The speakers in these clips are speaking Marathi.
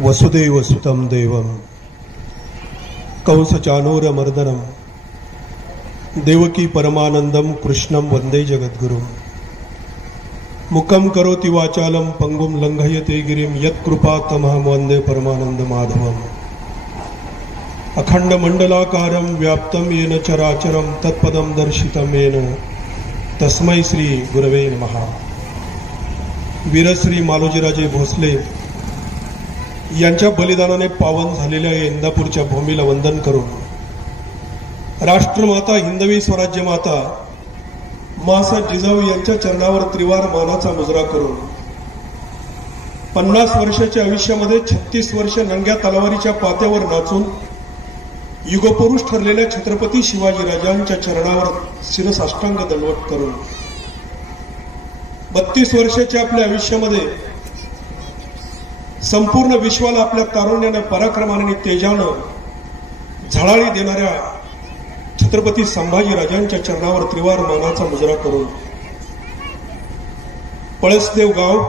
वसुदेव सुतं देवं कंसचाणूरमर्दनं देवकी परमानंदं कृष्णं वंदे जगद्गुरुं मुखं करोति वाचालं पंगुं लंघयते गिरिं यत्कृपातमहं वंदे परमानंद माधवम् अखंड मंडलाकारं व्याप्तं येन चराचरं तत्पदं दर्शितं येन तस्मै श्री गुरवे नमः। वीरश्री मालोजीराजे भोसले यांच्या बलिदानाने पावन झालेल्या या इंदापूरच्या भूमीला वंदन करून राष्ट्रमाता हिंदवी स्वराज्य माता माँसाहेब जिजाऊ यांच्या चरणावर त्रिवार मानाचा मुजरा करून 50 वर्षाच्या आयुष्यामध्ये 36 वर्ष नंग्या तलवारीच्या पात्यावर नाचून युगपुरुष ठरलेल्या छत्रपती शिवाजीराजांच्या चरणावर शिरसाष्टांग दंडवत करून 32 वर्षाच्या आपल्या आयुष्यामध्ये संपूर्ण विश्वाला आपल्या तारुण्याने पराक्रमाने आणि तेजानं झळाळी देणाऱ्या छत्रपती संभाजीराजांच्या चरणावर त्रिवार मानाचा मुजरा करून पळसदेव गाव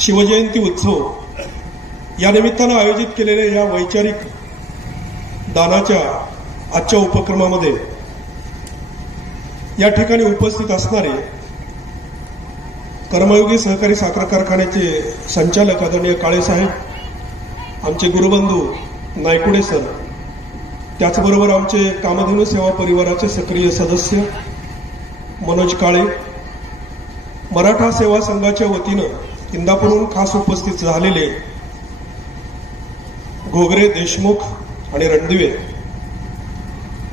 शिवजयंती उत्सव या निमित्तानं आयोजित केलेल्या या वैचारिक दानाच्या आजच्या उपक्रमामध्ये या ठिकाणी उपस्थित असणारे कर्मयोगी सहकारी साखर कारखान्याचे संचालक आदरणीय काळे साहेब, आमचे गुरुबंधू नायकुडे सर, त्याचबरोबर आमचे कामधेनू सेवा परिवाराचे सक्रिय सदस्य मनोज काळे, मराठा सेवा संघाच्या वतीनं इंदापूरहून खास उपस्थित झालेले घोगरे, देशमुख आणि रणदिवे,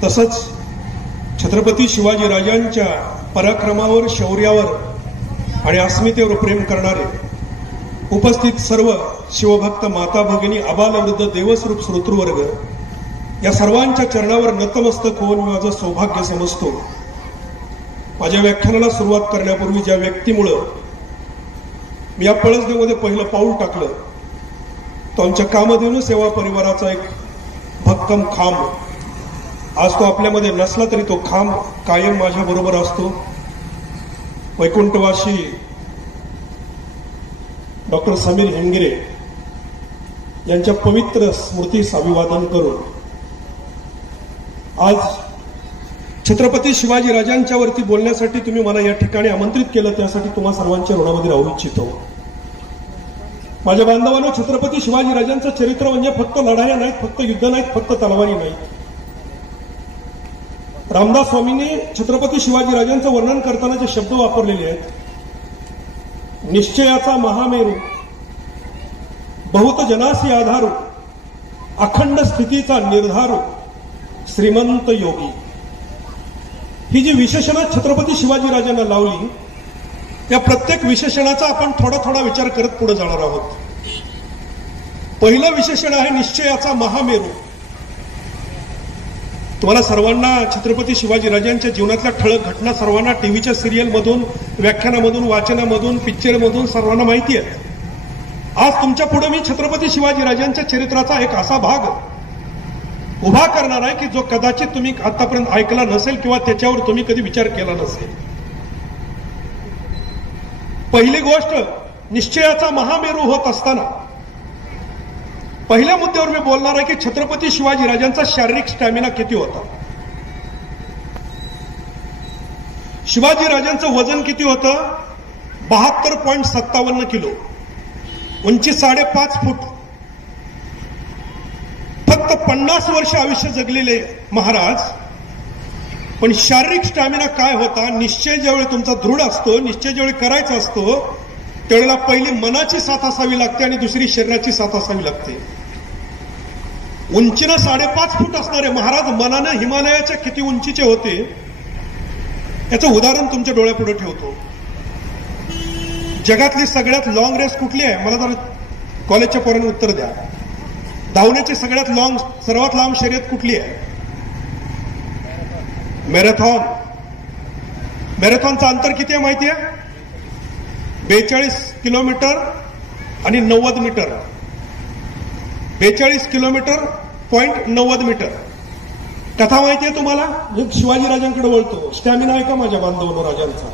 तसंच छत्रपती शिवाजीराजांच्या पराक्रमावर, शौर्यावर आणि अस्मितेवर प्रेम करणारे उपस्थित सर्व शिवभक्त माता भगिनी, आबालवृद्ध, देवस्वरूप श्रोतृवर्ग या सर्वांच्या चरणावर नतमस्तक होऊन मी माझं सौभाग्य समजतो। माझ्या व्याख्यानाला सुरुवात करण्यापूर्वी ज्या व्यक्तीमुळं मी या पळसदेवमध्ये पहिलं पाऊल टाकलं तो आमच्या कामधेनू सेवा परिवाराचा एक भक्कम खांब, आज तो आपल्यामध्ये नसला तरी तो खांब कायम माझ्या बरोबर असतो। वैकुंठवासी डॉक्टर समीर हेंगिरे यांच्या पवित्र स्मृतीस अभिवादन करून आज छत्रपती शिवाजीराजांच्या वरती बोलण्यासाठी तुम्ही मला या ठिकाणी आमंत्रित केलं, त्यासाठी तुम्हा सर्वांच्या ऋणामध्ये राहू इच्छितो। माझ्या बांधवांनो, छत्रपती शिवाजीराजांचं चरित्र म्हणजे फक्त लढाया नाहीत, फक्त युद्ध नाहीत, फक्त तलवारी नाहीत। रामदास स्वामींनी छत्रपती शिवाजीराजांचं वर्णन करताना जे शब्द वापरलेले आहेत, निश्चयाचा महामेरू, बहुत जनासी आधारू, अखंड स्थितीचा निर्धारू, श्रीमंत योगी, ही जी विशेषणं छत्रपती शिवाजीराजांना लावली, त्या प्रत्येक विशेषणाचा आपण थोडा थोडा विचार करत पुढे जाणार आहोत। पहिलं विशेषण आहे निश्चयाचा महामेरू। तुम्हाला सर्वांना छत्रपती शिवाजीराजांच्या जीवनातल्या ठळक घटना सर्वांना टीव्हीच्या सिरियलमधून, व्याख्यानामधून, वाचनामधून, पिक्चरमधून सर्वांना माहिती आहे। आज तुमच्या पुढे मी छत्रपती शिवाजीराजांच्या चरित्राचा एक असा भाग उभा करणार आहे की जो कदाचित तुम्ही आतापर्यंत ऐकला नसेल किंवा त्याच्यावर तुम्ही कधी विचार केला नसेल। पहिली गोष्ट, निश्चयाचा महामेरू होत असताना पहिल्या मुद्द्यावर मी बोलणार आहे की छत्रपती शिवाजीराजांचा शारीरिक स्टॅमिना किती होता। शिवाजीराजांचं वजन किती होतं? 72.57 किलो, उंची 5.5 फूट, फक्त 50 वर्ष आयुष्य जगलेले महाराज। पण शारीरिक स्टॅमिना काय होता? निश्चय ज्यावेळी तुमचा दृढ असतो, निश्चय ज्यावेळी करायचा असतो, त्यावेळेला पहिली मनाची साथ असावी लागते आणि दुसरी शरीराची साथ असावी लागते। उंचीनं 5.5 फूट असणारे महाराज मनानं हिमालयाच्या किती उंचीचे होते याचं उदाहरण तुमच्या डोळ्यापुढे ठेवतो। जगातली सगळ्यात लॉंग रेस कुठली आहे? मला जरा कॉलेजच्या पोरांनी उत्तर द्या। धावण्याची सर्वात लांब शर्यत कुठली आहे? मॅरेथॉन। मॅरेथॉनचं अंतर किती आहे माहिती आहे? 42 किलोमीटर आणि 90 मीटर। 42 kilometre point 90 metre. कथा माहिती आहे तुम्हाला? शिवाजीराजांकडे वळतो, स्टॅमिना आहे का माझ्या बांधवांनो राजांचा?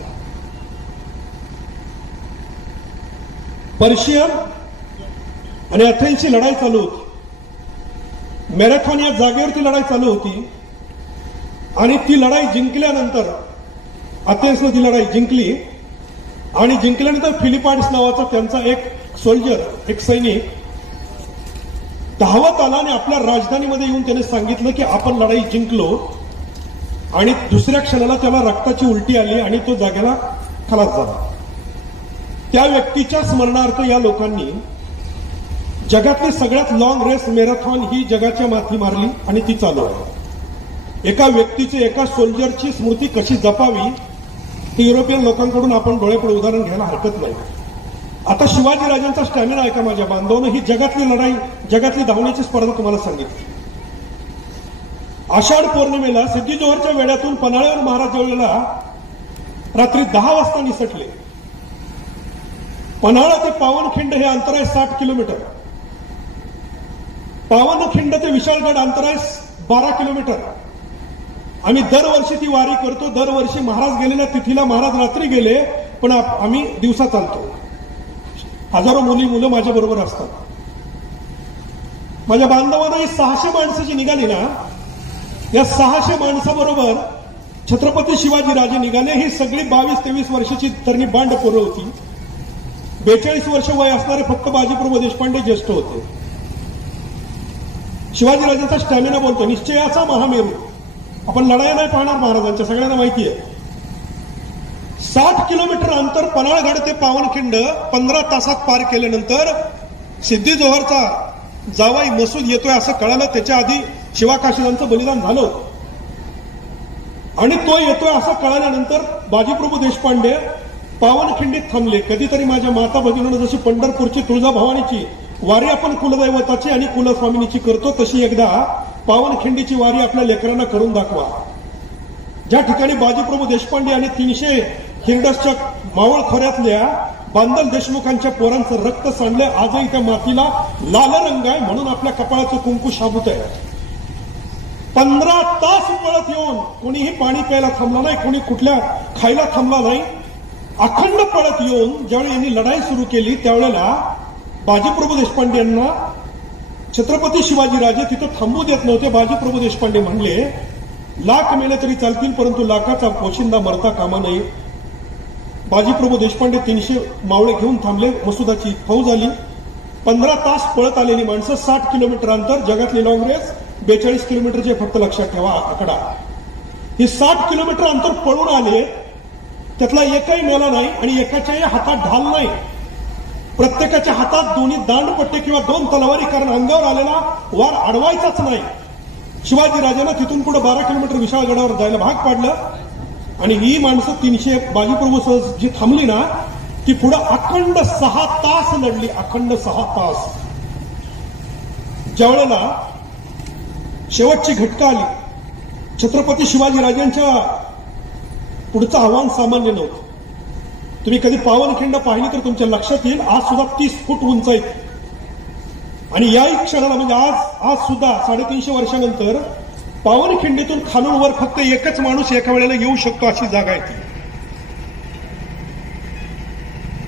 पर्शियन आणि अथेन्सची लढाई चालू होती. मॅरेथॉन या जागेवरती लढाई चालू होती आणि ती लढाई जिंकल्यानंतर अथेन्सनं ती लढाई जिंकली आणि जिंकल्यानंतर फिलिपाईन्स नावाचा त्यांचा एक सोल्जर, एक सैनिक धावत आला आणि आपल्या राजधानीमध्ये येऊन त्याने सांगितलं की आपण लढाई जिंकलो. आणि दुसऱ्या क्षणाला त्याला रक्ताची उलटी आली आणि तो जागेला खलास झाला. त्या व्यक्तीच्या स्मरणार्थ या लोकांनी जगातली सगळ्यात लॉंग रेस मॅरेथॉन ही जगाच्या माथी मारली आणि ती चालू आहे. एका व्यक्तीची, एका सोल्जरची स्मृती कशी जपावी ती युरोपियन लोकांकडून आपण डोळेपुढे उदाहरण घ्यायला हरकत नाही. आता शिवाजी राजांचा स्टॅमिना आहे का माझ्या बांधवानं? ही जगातली लढाई, जगातली धावण्याची स्पर्धा तुम्हाला सांगितली. आषाढ पौर्णिमेला सिद्धी जोहरच्या वेड्यातून पन्हाळ्यावर महाराज जवळला रात्री 10 वाजता निसटले. पन्हाळा ते पावनखिंड हे अंतर आहे 60 किलोमीटर. पावनखिंड ते विशाळगड अंतर आहे 12 किलोमीटर. आम्ही दरवर्षी ती वारी करतो. दरवर्षी महाराज गेलेल्या तिथीला महाराज रात्री गेले, पण आम्ही दिवसा चालतो. हजारो मुलं माझ्या बरोबर असतात. माझ्या बांधवांना ही 600 माणसं जी निघाली ना, या 600 माणसाबरोबर छत्रपती शिवाजी राजे निघाले. ही सगळी 22-23 वर्षाची तरणी बांड पोरं होती. 42 वर्ष वय असणारे फक्त बाजीप्रभू देशपांडे ज्येष्ठ होते. शिवाजीराजांचा स्टॅमिना बोलतो. निश्चयाचा महामेरू. आपण लढाई नाही पाहणार महाराजांच्या, सगळ्यांना माहिती आहे. 60 किलोमीटर अंतर पन्हाळगड ते पावनखिंड 15 तासात पार केल्यानंतर सिद्धी जोहरचा जावाई मसूद येतोय असं कळालं. त्याच्या आधी शिवाकाशीदांचं बलिदान झालं होतं आणि तो येतोय असं कळाल्यानंतर बाजीप्रभू देशपांडे पावनखिंडीत थांबले. कधीतरी माझ्या माता भगिनीनं जशी पंढरपूरची तुळजाभवानीची वारी आपण कुलदैवताची आणि कुलस्वामिनीची करतो, तशी एकदा पावनखिंडीची वारी आपल्या लेकरांना करून दाखवा. ज्या ठिकाणी बाजीप्रभू देशपांडे आणि 300 हिरडसच्या मावळ खोऱ्यातल्या बांदल देशमुखांच्या पोरांचं रक्त सांडलंय. आजही त्या मातीला लाल रंग आहे, म्हणून आपल्या कपाळाचं कुंकू शाबूत आहे. 15 तास पळत येऊन कोणीही पाणी प्यायला थांबला नाही, कोणी कुठल्या खायला थांबला नाही. अखंड पळत येऊन ज्यावेळी यांनी लढाई सुरू केली त्यावेळेला बाजीप्रभू देशपांडे यांना छत्रपती शिवाजीराजे तिथं थांबू देत नव्हते. बाजीप्रभू देशपांडे म्हणले, लाख मेले तरी चालतील, परंतु लाखाचा पोशिंदा मरता कामा नये. बाजीप्रभू देशपांडे 300 मावळे घेऊन थांबले. मसुदाची फौज आली. 15 तास पळत आलेली माणसं. 60 किलोमीटर अंतर. जगातली लॉंग रेस 42 किलोमीटरचे, फक्त लक्षात ठेवा आकडा. ही 60 किलोमीटर अंतर पळून आले. त्यातला एकही मेला नाही आणि एकाच्याही हातात ढाल नाही. प्रत्येकाच्या हातात दोन्ही दांडपट्टे किंवा 2 तलवारी, कारण अंगावर आलेला वार अडवायचाच नाही. शिवाजीराजांना तिथून पुढे 12 किलोमीटर विशाळगडावर जायला भाग पाडलं आणि ही माणसं 300 बाजीप्रभू जी थांबली ना, ती पुढे अखंड 6 तास लढली. अखंड 6 तास. ज्यावेळेला शेवटची घटका आली, छत्रपती शिवाजीराजांच्या पुढचं आव्हान सामान्य नव्हतं. तुम्ही कधी पावनखिंड पाहिली तर तुमच्या लक्षात येईल, आज सुद्धा 30 फूट उंच आहे. आणि याही क्षणाला म्हणजे आज सुद्धा 350 वर्षानंतर पावनखिंडीतून खालून वर फक्त एकच माणूस एका वेळेला येऊ शकतो, अशी जागा आहे ती.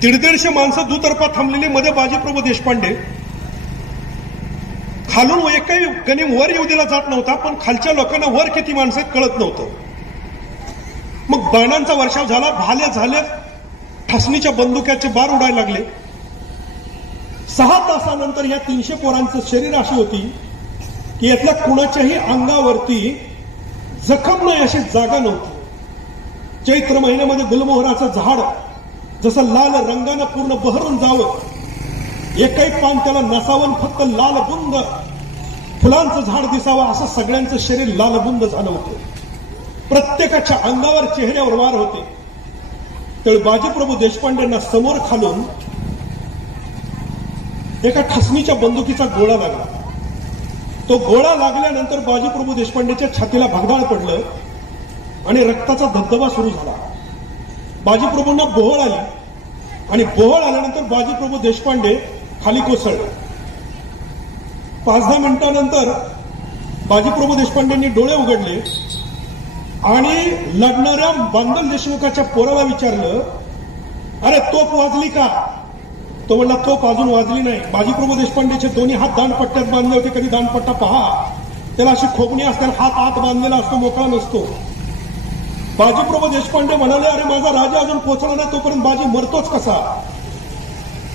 150 माणसं दुतर्फा थांबलेली. मध्ये बाजीप्रभू देशपांडे. खालून एकही गनिम वर येऊ दिला जात नव्हता, पण खालच्या लोकांना वर किती माणसं आहेत कळत नव्हतं. मग बाणांचा वर्षाव झाला, भाले झाले, ठसणीच्या बंदुक्याचे बार उडायला लागले. 6 तासानंतर या 300 पोरांचं शरीर अशी होती की यातल्या कुणाच्याही अंगावरती जखम नाही अशी जागा नव्हती. चैत्र महिन्यामध्ये गुलमोहराचं झाड जसं लाल रंगानं पूर्ण बहरून जावं, एकही पान त्याला नसावं, फक्त लालबुंद फुलांचं झाड दिसावं, असं सगळ्यांचं शरीर लालबुंद झालं होतं. प्रत्येकाच्या अंगावर, चेहऱ्यावर वार होते. त्यावेळी बाजीप्रभू देशपांडेंना समोर खालून एका ठसणीच्या बंदुकीचा गोळा लागला. तो गोळा लागल्यानंतर बाजीप्रभू देशपांडेच्या छातीला भगदाळ पडलं आणि रक्ताचा धबधबा सुरू झाला. बाजीप्रभूंना बोहळ आली आणि बोहळ आल्यानंतर बाजीप्रभू देशपांडे खाली कोसळले. 5-10 मिनिटांनंतर बाजीप्रभू देशपांडेंनी डोळे उघडले आणि लढणाऱ्या बांदल देशमुखाच्या पोराला विचारलं, अरे तोफ वाजली का? तो म्हणला तोफ अजून वाजली नाही. बाजीप्रभू देशपांडेचे दोन्ही हात दांडपट्ट्यात बांधले होते. कधी दांडपट्टा पहा, त्याला अशी खोबणी असते, हात आत बांधलेला असतो, मोकळा नसतो. बाजीप्रभू देशपांडे म्हणाले, अरे माझा राजा अजून पोहोचला नाही, तोपर्यंत बाजी मरतोच कसा.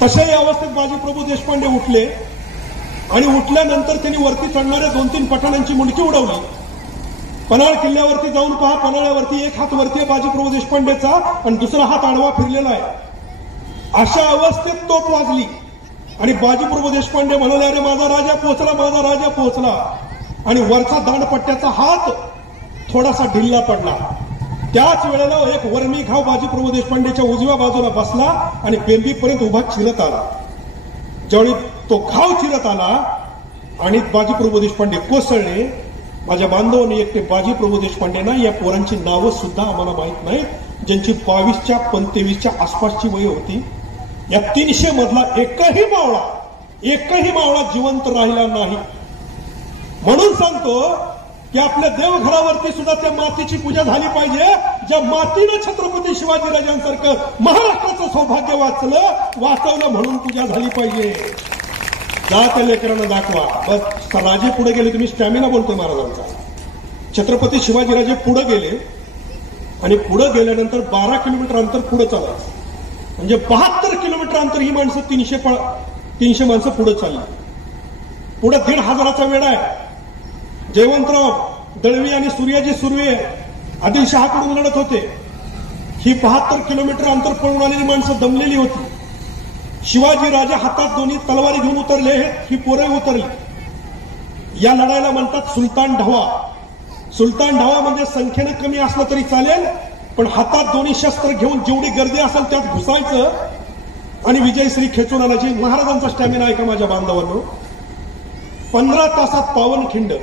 तशाही अवस्थेत बाजीप्रभू देशपांडे उठले आणि उठल्यानंतर त्यांनी वरती चढणाऱ्या 2-3 पठाणांची मुंडकी उडवली. पन्हाळ किल्ल्यावरती जाऊन पहा, पन्हाळ्यावरती एक हात वरती आहे बाजीप्रभू देशपांडेचा आणि दुसरा हात आडवा फिरलेला आहे. अशा अवस्थेत तोफ वाजली आणि बाजीप्रभू देशपांडे म्हणाले, अरे माझा राजा पोहोचला, माझा राजा पोहोचला. आणि वरचा दांडपट्ट्याचा हात थोडासा ढिल्ला पडला. त्याच वेळेला एक वर्मी घाव बाजीप्रभू देशपांडेच्या उजव्या बाजूला बसला आणि बेंबीपर्यंत उभा चिरत आला. ज्यावेळी तो घाव चिरत आला आणि बाजीप्रभू देशपांडे कोसळले. माझ्या बांधवांनी एकटे बाजीप्रभू देशपांडे ना, या पोरांची नावं सुद्धा आम्हाला माहित नाहीत, ज्यांची 22च्या 23च्या आसपासची वय होती. या 300 मधला एकही मावळा जिवंत राहिला नाही. म्हणून सांगतो की आपल्या देवघरावरती सुद्धा त्या मातीची पूजा झाली पाहिजे, ज्या मातीनं छत्रपती शिवाजीराजांसारखं महाराष्ट्राचं सौभाग्य वाचवलं म्हणून पूजा झाली पाहिजे. जा त्या लेकरांना दाखवा. बस राजे पुढे गेले, तुम्ही स्टॅमिना बोलतोय महाराजांचा. छत्रपती शिवाजीराजे पुढे गेले आणि पुढे गेल्यानंतर 12 किलोमीटर अंतर पुढे चालायचं, म्हणजे 72 किलोमीटर अंतर ही माणसं 300 माणसं पुढे चालली. पुढे 1,500चा वेढा आहे. जयवंतराव दळवी आणि सूर्याजी सुर्वे आदिलशहाकडून लढत होते. ही 72 किलोमीटर अंतर पळून आलेली माणसं दमलेली होती. शिवाजी राजा हातात दोन्ही तलवारी घेऊन उतरले, ही पोरं उतरली. या लढाईला म्हणतात सुलतान ढवा. सुलतान ढवा म्हणजे संख्येने कमी असलं तरी चालेल, पण हातात दोन्ही शस्त्र घेऊन जेवढी गर्दी असेल त्यात घुसायचं आणि विजयश्री खेचून आणायची. महाराजांचा स्टॅमिना आहे का माझ्या बांधवांनो. 15 तासात पावनखिंड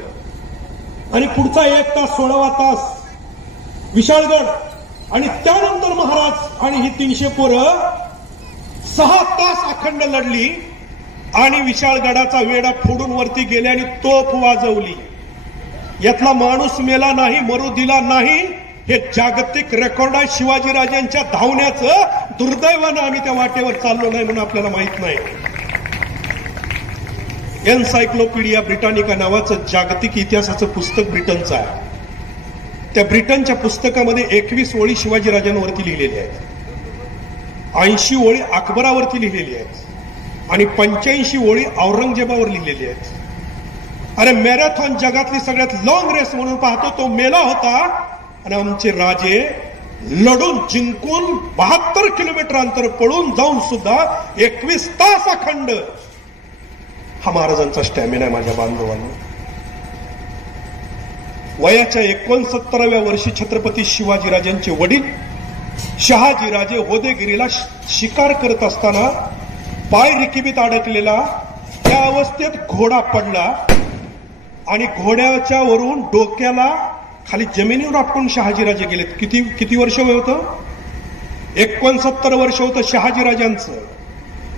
आणि पुढचा 1 तास 16वा तास विशाळगड आणि त्यानंतर महाराज आणि ही 300 पोरं 6 तास अखंड लढली आणि विशाळगडाचा वेढा फोडून वरती गेले आणि तोफ वाजवली. यातला माणूस मेला नाही, मरू दिला नाही. हे जागतिक रेकॉर्ड आहे शिवाजीराजांच्या धावण्याचं. दुर्दैवानं आम्ही त्या वाटेवर चाललो नाही म्हणून आपल्याला माहित नाही. एन्सायक्लोपीडिया ब्रिटानिका नावाचं जागतिक इतिहासाचं पुस्तक ब्रिटनचं आहे. त्या ब्रिटनच्या पुस्तकामध्ये 21 ओळी शिवाजीराजांवरती लिहिलेल्या आहेत, 80 ओळी अकबरावरती लिहिलेली आहेत आणि 85 ओळी औरंगजेबावर लिहिलेली आहेत. अरे मॅरेथॉन जगातली सगळ्यात लॉंग रेस म्हणून पाहतो, तो मेला होता आणि आमचे राजे लढून जिंकून 72 किलोमीटर अंतर पळून जाऊन सुद्धा 21 तास अखंड. हा महाराजांचा स्टॅमिना आहे माझ्या बांधवांना. वयाच्या 69व्या वर्षी छत्रपती शिवाजीराजांचे वडील शहाजीराजे होदेगिरीला शिकार करत असताना पाय रिकिबीत अडकलेला, त्या अवस्थेत घोडा पडला आणि घोड्याच्या वरून डोक्याला खाली जमिनीवर आपटून शहाजीराजे गेलेत. किती वर्ष वय होतं? 69 वर्ष होतं शहाजीराजांचं.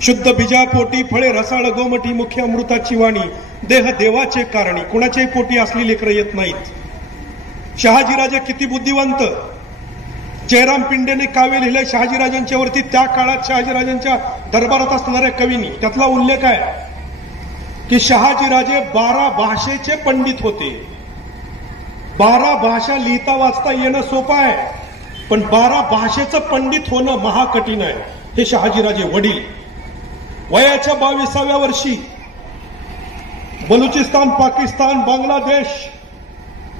शुद्ध बीजापोटी फळे रसाळ गोमटी मुख्य अमृताची वाणी देह देवाचे कारणी. कुणाच्याही पोटी असली लेकरं येत नाहीत. शहाजीराजे किती बुद्धिवंत. जयराम पिंडेने काव्य लिहिले शहाजीराजांच्या वरती. त्या काळात शहाजीराजांच्या दरबारात असणाऱ्या कवींनी त्यातला उल्लेख आहे की शहाजीराजे 12 भाषेचे पंडित होते. 12 भाषा लिहिता वाचता येणं सोपं आहे, पण 12 भाषेचं पंडित होणं महाकठीण आहे. हे शहाजीराजे वडील वयाच्या 22व्या वर्षी बलुचिस्तान, पाकिस्तान, बांगलादेश,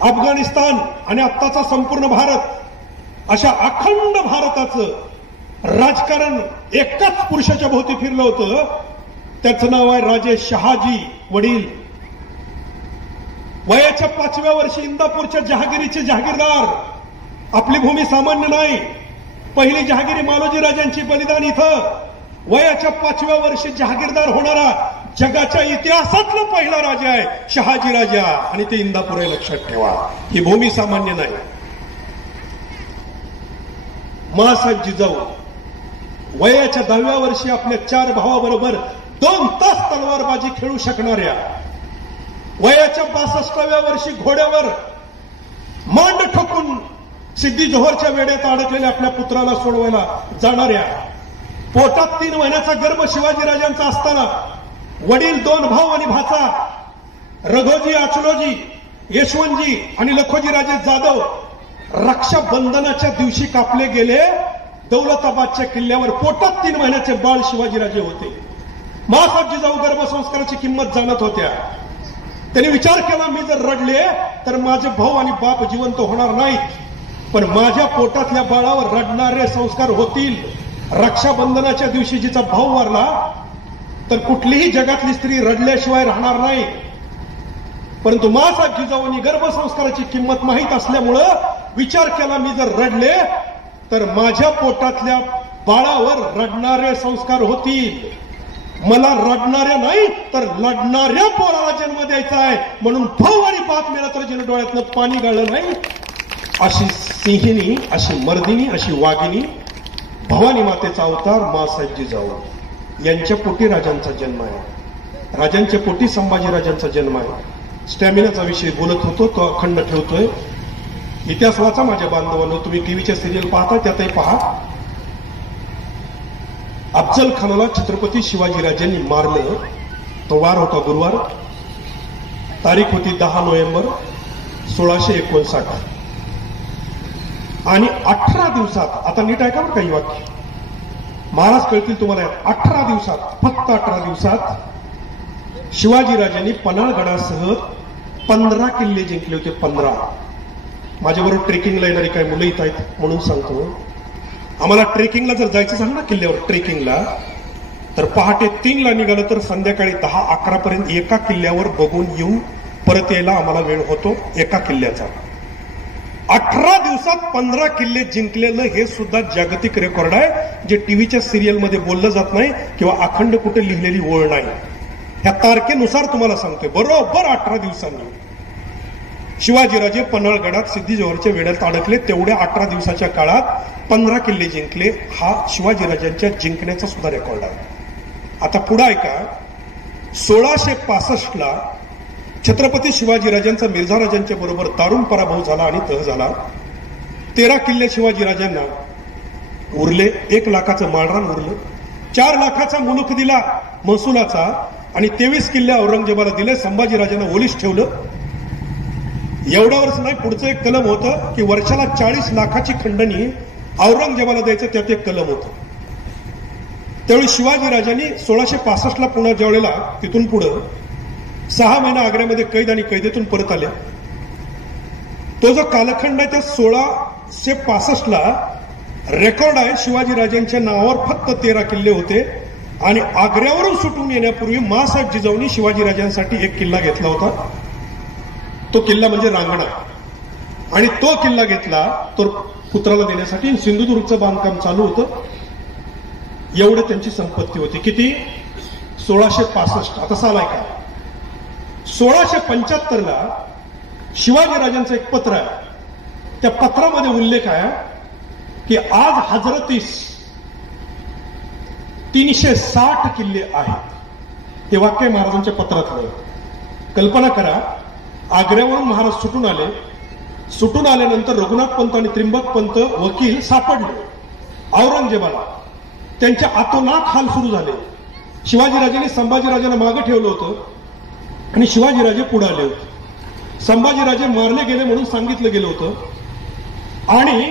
अफगाणिस्तान आणि आत्ताचा संपूर्ण भारत अशा अखंड भारताचं राजकारण एकाच पुरुषाच्या भोवती फिरलं होतं. त्याचं नाव आहे राजे शहाजी वडील. वयाच्या 5व्या वर्षी इंदापूरच्या जहागिरीचे जहागीरदार. आपली भूमी सामान्य नाही. पहिली जहागिरी मालोजी राजांची बलिदान इथं. वयाच्या 5व्या वर्षी जहागीरदार होणारा जगाच्या इतिहासातला पहिला राजा आहे शहाजी राजा, आणि ते इंदापूर आहे, लक्षात ठेवा. ही भूमी सामान्य नाही. मासाहेब जिजाऊ वयाच्या 10व्या वर्षी आपल्या 4 भावाबरोबर 2 तास तलवारबाजी खेळू शकणाऱ्या, वयाच्या 62व्या वर्षी घोड्यावर मांड ठोकून सिद्धी जोहरच्या वेड्यात अडकलेल्या आपल्या पुत्राला सोडवायला जाणाऱ्या, पोटात 3 महिन्याचा गर्भ शिवाजीराजांचा असताना वडील, 2 भाऊ आणि भाचा रघोजी, अचलोजी, यशवंतजी आणि लखोजी राजे जाधव रक्षाबंधनाच्या दिवशी कापले गेले दौलताबादच्या किल्ल्यावर. पोटात 3 महिन्याचे बाळ शिवाजीराजे होते. मासाहेब जिजाऊ गर्भसंस्काराची किंमत जाणत होत्या. त्यांनी विचार केला, मी जर रडले तर माझे भाऊ आणि बाप जिवंत होणार नाहीत, पण माझ्या पोटातल्या बाळावर रडणारे संस्कार होतील. रक्षाबंधनाच्या दिवशी जिचा भाऊ वारला तर कुठलीही जगातली स्त्री रडल्याशिवाय राहणार नाही. परंतु मासाहेब जिजाऊंनी गर्भसंस्काराची किंमत माहीत असल्यामुळं विचार केला, मी जर रडले तर माझ्या पोटातल्या बाळावर रडणारे संस्कार होतील. मला रडणाऱ्या नाही तर लढणाऱ्या पोराला जन्म द्यायचा आहे, म्हणून भाऊ आणि बाप मिळाला तर जिने डोळ्यातनं पाणी गाळलं नाही. अशी सिंहिणी, अशी मर्दिनी, अशी वाघिणी भवानी मातेचा अवतार मासाहेब जिजाऊ यांच्या पोटी राजांचा जन्म आहे. राजांच्या पोटी संभाजीराजांचा जन्म आहे. स्टॅमिनाचा विषय बोलत होतो, तो अखंड ठेवतोय. इतिहास वाचा माझ्या बांधवांनो, तुम्ही टीव्हीच्या सिरियल पाहता त्यातही पहा. अफजल खानाला छत्रपती शिवाजीराजांनी मारलं. तो वार होता गुरुवार, तारीख होती 10 नोव्हेंबर 1659 आणि 18 दिवसात, आता नीट ऐका बरं काही वाक्य, महाराज कळतील तुम्हाला. 18 दिवसात, फक्त 18 दिवसात शिवाजीराजांनी पन्हाळगडासह 15 किल्ले जिंकले होते. 15. माझ्याबरोबर ट्रेकिंगला येणारी काही मुलं येत आहेत म्हणून सांगतो. आम्हाला ट्रेकिंगला जर जायचं झालं ना किल्ल्यावर ट्रेकिंगला, तर पहाटे 3ला निघालं तर संध्याकाळी 10-11 पर्यंत एका किल्ल्यावर बघून येऊन परत यायला आम्हाला वेळ होतो एका किल्ल्याचा. 18 दिवसात 15 किल्ले जिंकलेलं हे सुद्धा जागतिक रेकॉर्ड आहे, जे टीव्हीच्या सिरियलमध्ये बोललं जात नाही किंवा अखंड कुठे लिहिलेली ओळ नाही. ह्या तारखेनुसार तुम्हाला सांगतोय, बरोबर 18 दिवसांनी शिवाजीराजे पन्हाळगडात सिद्धी-जोहरच्या वेढ्यात अडकले. तेवढ्या 18 दिवसाच्या काळात 15 किल्ले जिंकले. हा शिवाजीराजांच्या जिंकण्याचा सुद्धा रेकॉर्ड आहे. आता पुढे ऐका. 1665ला छत्रपती शिवाजीराजांचा मिर्झाराजांच्या बरोबर दारुण पराभव झाला आणि तह झाला. 13 किल्ले शिवाजीराजांना उरले. 1 लाखाचं माळरान उरलं. 4 लाखाचा मुलूक दिला महसुलाचा आणि 23 किल्ले औरंगजेबाला दिले. संभाजीराजांना ओलीस ठेवलं. एवढ्यावरच नाही, पुढचं एक कलम होतं की वर्षाला 40 लाखाची खंडणी औरंगजेबाला द्यायचं, त्यात एक कलम होतं. त्यावेळी शिवाजीराजांनी 1665ला पुन्हा ज्यावेळेला तिथून पुढं 6 महिना आग्र्यामध्ये कैद आणि कैदेतून परत आले. तो जो कालखंड आहे त्या 1665ला रेकॉर्ड आहे. शिवाजीराजांच्या नावावर फक्त 13 किल्ले होते आणि आग्र्यावरून सुटून येण्यापूर्वी मासाहेब जिजाऊंनी शिवाजीराजांसाठी एक किल्ला घेतला होता. तो किल्ला म्हणजे रांगणा, आणि तो किल्ला घेतला तो पुत्राला देण्यासाठी. सिंधुदुर्गचं बांधकाम चालू होतं. एवढं त्यांची संपत्ती होती. किती? 1665. आता साल आहे का? 1675ला शिवाजीराजांचं एक पत्र आहे. त्या पत्रामध्ये उल्लेख आहे की आज हजरतीस 360 किल्ले आहेत. हे वाक्य महाराजांच्या पत्रातलं. कल्पना करा, आग्र्यावरून महाराज सुटून आले. सुटून आल्यानंतर रघुनाथ पंत आणि त्रिंबक पंत वकील सापडले औरंगजेबाला. त्यांच्या आतोनात हाल सुरू झाले. शिवाजीराजांनी संभाजीराजांना मागे ठेवलं होतं आणि शिवाजीराजे पुढे आले होते. संभाजीराजे मारले गेले म्हणून सांगितलं गेलं होतं आणि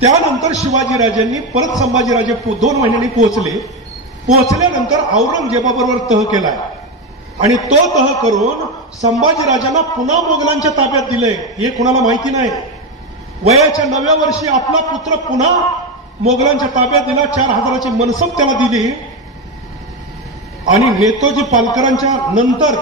त्यानंतर शिवाजीराजांनी परत संभाजीराजे 2 महिन्यांनी पोहोचले. पोहोचल्यानंतर औरंगजेबाबरोबर तह केलाय आणि तो तह करून संभाजीराजांना पुन्हा मोगलांच्या ताब्यात दिलंय. हे कुणाला माहिती नाही. वयाच्या 9व्या वर्षी आपला पुत्र पुन्हा मोगलांच्या ताब्यात दिला. 4000ची मनसब त्याला दिली आणि नेताजी पालकरांच्या नंतर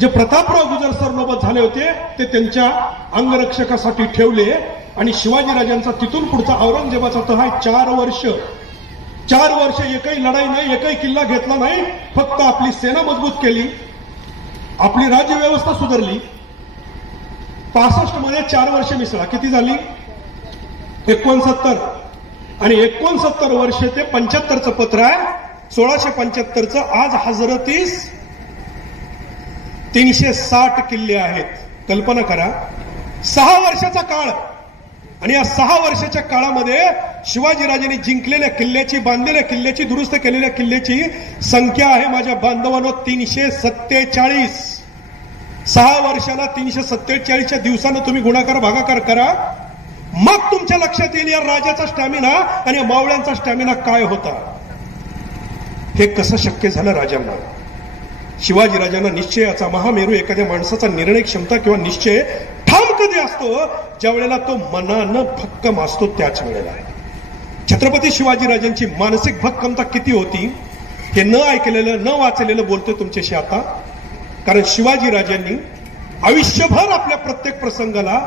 जे प्रतापराव गुजर सरनोबत झाले होते ते त्यांच्या अंगरक्षकासाठी ठेवले आणि शिवाजीराजांचा तिथून पुढचा औरंगजेबाचा तह आहे 4 वर्ष. 4 वर्ष एकही लढाई नाही, एकही किल्ला घेतला नाही. फक्त आपली सेना मजबूत केली, आपली राज्य व्यवस्था सुधारली. 65 मध्ये 4 वर्ष मिसळा. किती झाली? 69. आणि 69 वर्ष ते 75चं पत्र आहे. 1675चं. आज हजरतीस 360 किल्ले आहेत. कल्पना करा. 6 वर्षाचा काळ आणि या 6 वर्षाच्या काळामध्ये शिवाजीराजांनी जिंकलेल्या किल्ल्याची, बांधलेल्या किल्ल्याची, दुरुस्त केलेल्या किल्ल्याची संख्या आहे माझ्या बांधवांनो 347. 6 वर्षाला 347च्या दिवसानं तुम्ही गुणाकार भागाकार करा, मग तुमच्या लक्षात येईल या राजाचा स्टॅमिना आणि या मावळ्यांचा स्टॅमिना काय होता. हे कसं शक्य झालं राजांना. शिवाजीराजांना निश्चयाचा महामेरू, एखाद्या माणसाचा निर्णय क्षमता किंवा निश्चय ठाम कधी असतो, ज्या वेळेला तो मनानं भक्कम असतो त्याच वेळेला. छत्रपती शिवाजीराजांची मानसिक भक्कमता किती होती हे न ऐकलेलं, न वाचलेलं बोलतोय तुमच्याशी आता. कारण शिवाजीराजांनी आयुष्यभर आपल्या प्रत्येक प्रसंगाला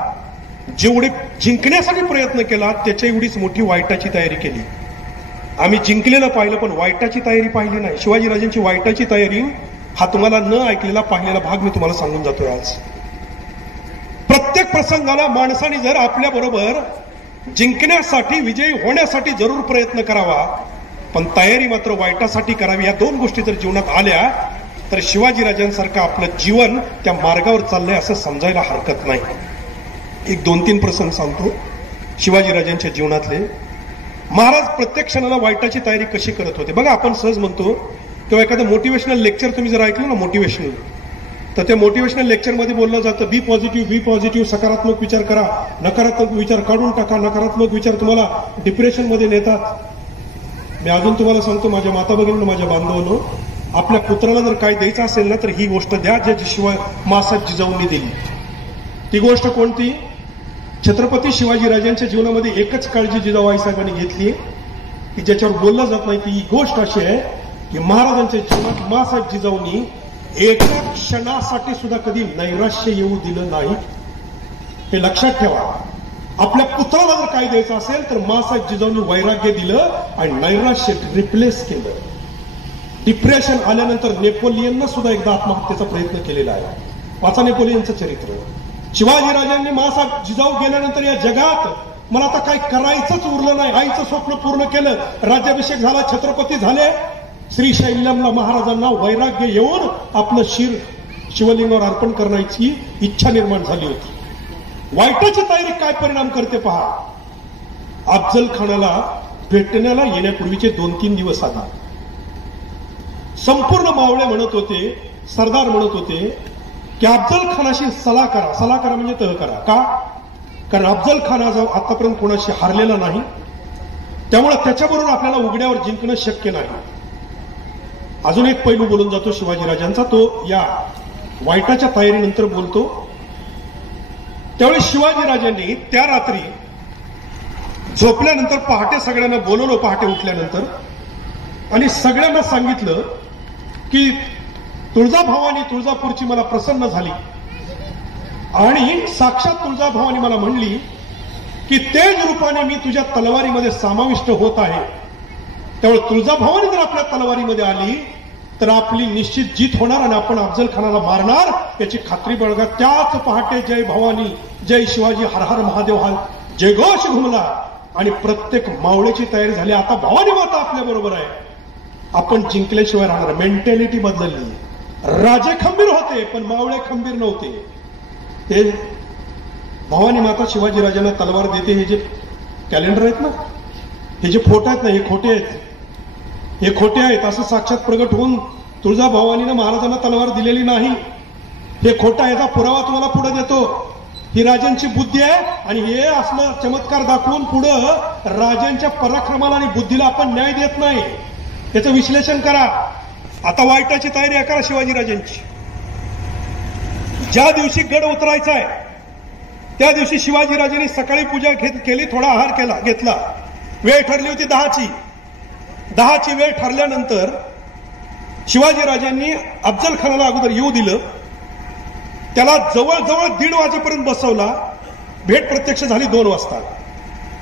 जेवढे जिंकण्यासाठी प्रयत्न केला त्याच्या एवढीच मोठी वाईटाची तयारी केली. आम्ही जिंकलेलं पाहिलं पण वाईटाची तयारी पाहिली नाही. शिवाजीराजांची वाईटाची तयारी हा तुम्हाला न ऐकलेला पाहिलेला भाग मी तुम्हाला सांगून जातोय आज. प्रत्येक प्रसंगाला माणसाने जर आपल्या बरोबर जिंकण्यासाठी, विजयी होण्यासाठी जरूर प्रयत्न करावा, पण तयारी मात्र वाईटासाठी करावी. या 2 गोष्टी जर जीवनात आल्या तर शिवाजीराजांसारखं आपलं जीवन त्या मार्गावर चाललंय असं समजायला हरकत नाही. एक 2-3 प्रसंग सांगतो शिवाजीराजांच्या जीवनातले. महाराज प्रत्येक क्षणाला वाईटाची तयारी कशी करत होते बघा. आपण सहज म्हणतो किंवा एखादं मोटिवेशनल लेक्चर तुम्ही जर ऐकलं ना, मोटिवेशनल, तर त्या मोटिवेशनल लेक्चरमध्ये बोललं जातं बी पॉझिटिव्ह, सकारात्मक विचार करा, नकारात्मक विचार काढून टाका, नकारात्मक विचार तुम्हाला डिप्रेशनमध्ये नेतात. मी अजून तुम्हाला सांगतो माझ्या माता भगिनींनो, माझ्या बांधवांनो, आपल्या पुत्राला जर काय द्यायचं असेल ना तर ही गोष्ट द्या ज्याची शिवाय मासात जिजाऊंनी दिली. ती गोष्ट कोणती? छत्रपती शिवाजीराजांच्या जीवनामध्ये एकच काळजी जिजाऊ आईसाहेबांनी घेतली की ज्याच्यावर बोललं जात नाही. ती गोष्ट अशी आहे की महाराजांच्या जीवनात मासाहेब जिजाऊंनी एका क्षणासाठी सुद्धा कधी नैराश्य येऊ दिलं नाही. हे लक्षात ठेवा. आपल्या पुत्राला जर काय द्यायचं असेल तर मासाहेब जिजाऊंनी वैराग्य दिलं आणि नैराश्य रिप्लेस केलं. डिप्रेशन आल्यानंतर नेपोलियननं सुद्धा एकदा आत्महत्येचा प्रयत्न केलेला आहे. वाचा नेपोलियनचं चरित्र. शिवाजीराजांनी मासाहेब जिजाऊ गेल्यानंतर या जगात मला आता काही करायचंच उरलं नाही, आईचं स्वप्न पूर्ण केलं, राज्याभिषेक झाला, छत्रपती झाले. श्रीशैल्यमला महाराजांना वैराग्य येऊन आपलं शिर शिवलिंगावर अर्पण करण्याची इच्छा निर्माण झाली होती. वाईटाची तयारी काय परिणाम करते पहा. अफजल खानाला भेटण्याला येण्यापूर्वीचे 2-3 दिवस आधी संपूर्ण मावळे म्हणत होते, सरदार म्हणत होते की अफजल खानाशी सलाह करा म्हणजे तह करा. का? कारण अफजल खान आतापर्यंत कोणाशी हारलेला नाही, त्यामुळे त्याच्याबरोबर आपल्याला उघड्यावर जिंकणं शक्य नाही. अजून एक पैलू बोलून जातो शिवाजीराजांचा, तो या वाईटाच्या तयारीनंतर बोलतो. त्यावेळी शिवाजीराजांनी त्या रात्री झोपल्यानंतर पहाटे सगळ्यांना बोलवलं, पहाटे उठल्यानंतर, आणि सगळ्यांना सांगितलं की तुळजाभवानी तुळजापूरची मला प्रसन्न झाली आणि साक्षात तुळजाभवानी मला म्हणली की तेज रूपाने मी तुझ्या तलवारीमध्ये समाविष्ट होत आहे. त्यामुळे तुळजाभवानी जर आपल्या तलवारीमध्ये आली तर आपली निश्चित जीत होणार आणि आपण अफजल खानाला मारणार याची खात्री बाळगा. त्याच पहाटे जय भवानी, जय शिवाजी, हर हर महादेव हा जयघोष घुमला आणि प्रत्येक मावळ्याची तयारी झाली. आता भवानी माता आपल्या बरोबर आहे, आपण जिंकल्याशिवाय राहणार. मेंटॅलिटी बदलली. राजे खंबीर होते पण मावळे खंबीर नव्हते. ते भवानी माता शिवाजीराजांना तलवार देते. हे जे कॅलेंडर आहेत ना, हे जे फोटो आहेत ना, हे खोटे आहेत, हे खोटे आहेत असं साक्षात प्रगट होऊन तुळजाभवानीनं महाराजांना तलवार दिलेली नाही. हे खोटा याचा पुरावा तुम्हाला पुढे देतो. ही राजांची बुद्धी आहे आणि हे असलं चमत्कार दाखवून पुढं राजांच्या पराक्रमाला आणि बुद्धीला आपण न्याय देत नाही. याचं विश्लेषण करा. आता वाईटाची तयारी करा शिवाजीराजांची. ज्या दिवशी गड उतरायचा आहे त्या दिवशी शिवाजीराजांनी सकाळी पूजा केली, थोडा आहार घेतला. वेळ ठरली होती 10ची. 10ची वेळ ठरल्यानंतर शिवाजीराजांनी अफजल खानाला अगोदर येऊ दिलं. त्याला जवळजवळ 1:30 वाजेपर्यंत बसवला. भेट प्रत्यक्ष झाली 2 वाजता.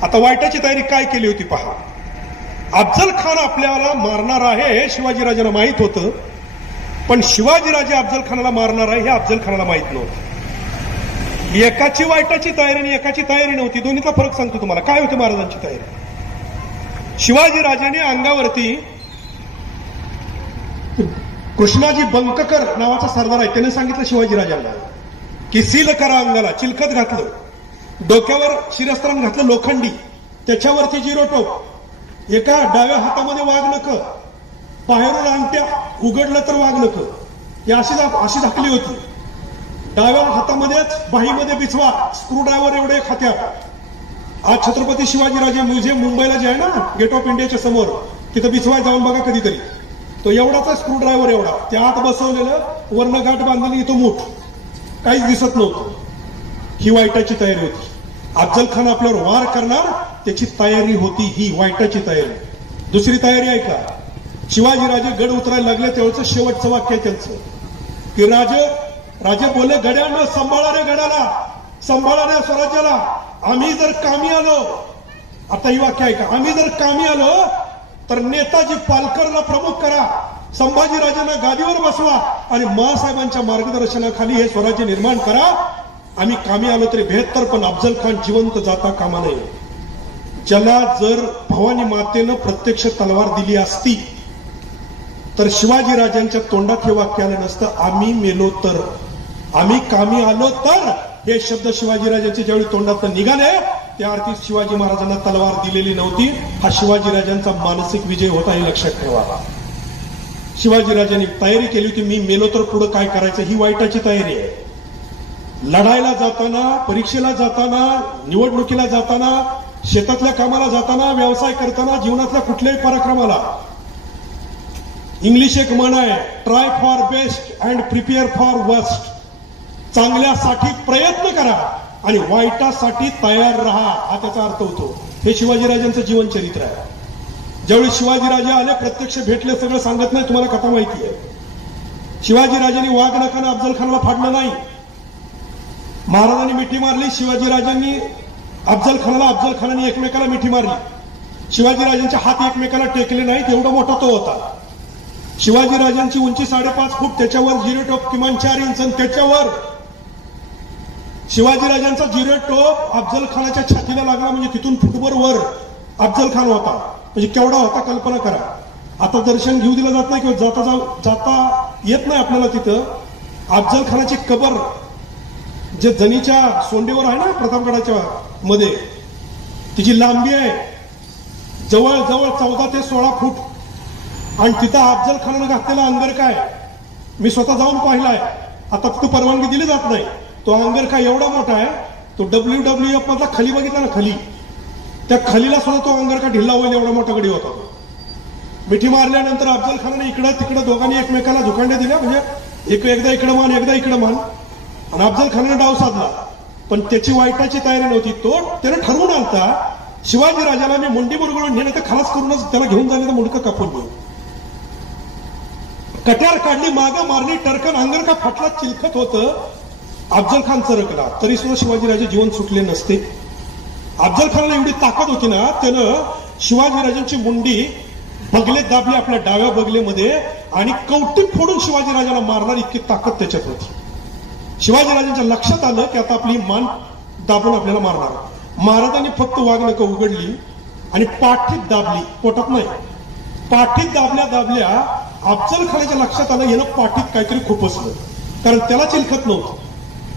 आता वाईटाची तयारी काय केली होती पहा. अफजल खान आपल्याला मारणार आहे हे शिवाजीराजांना माहित होतं, पण शिवाजीराजे अफजल खानाला मारणार आहे हे अफजल खानाला माहित नव्हतं. एकाची वाईटाची तयारी आणि एकाची तयारी नव्हती. दोन्हीचा फरक सांगतो तुम्हाला. काय होती महाराजांची तयारी. शिवाजीराजांनी अंगावरती कृष्णाजी बंककर नावाचा सरदार आहे, त्याने सांगितलं शिवाजीराजांना की सील करा अंगाला. चिलखत घातलं. डोक्यावर शिरस्त्राण घातलं लोखंडी, त्याच्यावरती जिरोटोप, एका डाव्या हातामध्ये वाघनखं, बाहेरून अंगठ्या, उघडलं तर वाघनखं, ही अशी धाकली होती. डाव्या हातामध्येच बाहीमध्ये बिछवा, स्क्रूड्रायव्हर एवढे खात्यात. आज छत्रपती शिवाजीराजे म्युझियम मुंबईला जे आहे ना, गेट ऑफ इंडियाच्या समोर, तिथं बिछवाय जाऊन बघा कधीतरी. तो एवढाचा स्क्रूड्रायव्हर एवढा, त्या आत बसवलेलं, वर्ण गाठ बांधलेली, इथं मूठ, काहीच दिसत नव्हतं. ही वाईटाची तयारी होती. अफजल खान आपल्यावर वार करणार, त्याची तयारी होती ही वाईटाची तयारी. दुसरी तयारी आहे का, शिवाजीराजे गड उतरायला लागले तेव्हाचं शेवटचं वाक्य आहे त्यांचं की राजे बोले, गड्यांना सांभाळा रे गडाला, सांभाळा रे स्वराज्याला. आम्ही जर कामी आलो, आता ही वाक्य आहे का, आम्ही जर कामी आलो तर नेताजी पालकरला प्रमुख करा, संभाजीराजांना गादीवर बसवा आणि माँसाहेबांच्या मार्गदर्शनाखाली हे स्वराज्य निर्माण करा. आम्ही कामी आलो तरी 72, पण अफजल खान जिवंत जाता कामा नये. ज्याला जर भवानी मातेनं प्रत्यक्ष तलवार दिली असती तर शिवाजीराजांच्या तोंडात हे वाक्य आलं नसतं, आम्ही मेलो तर, आम्ही कामी आलो तर. हे शब्द शिवाजीराजांचे ज्यावेळी तोंडातून निघाले त्या अर्थी शिवाजी महाराजांना तलवार दिलेली नव्हती. हा शिवाजीराजांचा मानसिक विजय होता, हे लक्षात ठेवा. शिवाजीराजांनी तयारी केली होती, मी मेलो तर पुढे काय करायचं, ही वाईटाची तयारी आहे. लढायला जाताना, परीक्षेला जाताना, निवडणुकीला जाताना, शेतातल्या कामाला जाताना, व्यवसाय करताना, जीवनातल्या कुठल्याही पराक्रमाला इंग्लिश एक म्हण आहे, try for best and prepare for worst. चांगल्यासाठी प्रयत्न करा आणि वाईटासाठी तयार राहा, हा त्याचा अर्थ होतो. हे शिवाजीराजांचं जीवनचरित्र आहे. ज्यावेळी शिवाजीराजे आले, प्रत्यक्ष भेटले, सगळं सांगत नाही, तुम्हाला कथा माहिती आहे. शिवाजीराजांनी वाघनखानं अफजल खानला फाडलं नाही. महाराजांनी मिठी मारली, शिवाजीराजांनी अफजल खानाला, अफजल खानाने एकमेकाला मिठी मारली. शिवाजीराजांचे हात एकमेकाला टेकले नाहीत, एवढा मोठा तो होता. शिवाजीराजांची उंची 5.5 फूट, त्याच्यावर जिरोटोप किमान 4 इंच, त्याच्यावर शिवाजीराजांचा जिरोटोप अफजल खानाच्या छातीला लागला, म्हणजे तिथून फुटभर वर अफजल खान होता. म्हणजे केवढा होता कल्पना करा. आता दर्शन घेऊ दिलं जात नाही किंवा जाता येत नाही आपल्याला. तिथं अफजल खानाची कबर जे जनीच्या सोंडेवर आहे ना, प्रतापगडाच्या मध्ये, तिची लांबी आहे जवळजवळ 14 ते 16 फूट. आणि तिथं अफजल खानानं घातलेला अंगर काय, मी स्वतः जाऊन पाहिलाय. आता तिथं परवानगी दिली जात नाही. तो अंगर काय एवढा मोठा आहे, तो WWF मधला खली बघितला ना, खली, त्या खलीला सुद्धा तो अंगर का ढिल्ला होईल एवढा मोठा गडी होता. मिठी मारल्यानंतर अफजल खानाने इकडं तिकडं दोघांनी एकमेकाला झुकांड्या दिल्या, म्हणजे एकदा इकडं मान, एकदा इकडं मान, आणि अफजल खानाने डाव साधला. पण त्याची वाईटाची तयारी नव्हती. त्यानं ठरवून आलता, शिवाजीराजाला मी मुंडी मुरगळून नेणं तर खलास करूनच त्याला घेऊन जाणे तर मुंडकं कापून घेऊ. कट्यार काढली, मागं मारली, टरकन अंगर का फाटला, चिलखत होतं. अफजल खान चरकला, तरी सुद्धा शिवाजीराजे जीवन सुटले नसते. अफजल खानाला एवढी ताकद होती ना, त्यानं शिवाजीराजांची मुंडी बगलेत दाबली, आपल्या डाव्या बगलेमध्ये, आणि कवटी फोडून शिवाजीराजाला मारणार इतकी ताकद त्याच्यात होती. शिवाजीराजांच्या लक्षात आलं की आता आपली मान दाबून आपल्याला मारणार. महाराजांनी फक्त वाघनखं उघडली आणि पाठीत दाबली, पोटात नाही, पाठीत दाबल्या अफजल खानाच्या लक्षात आलं यानं पाठीत काहीतरी खुपसलं, कारण त्याला चिलखत नव्हतं.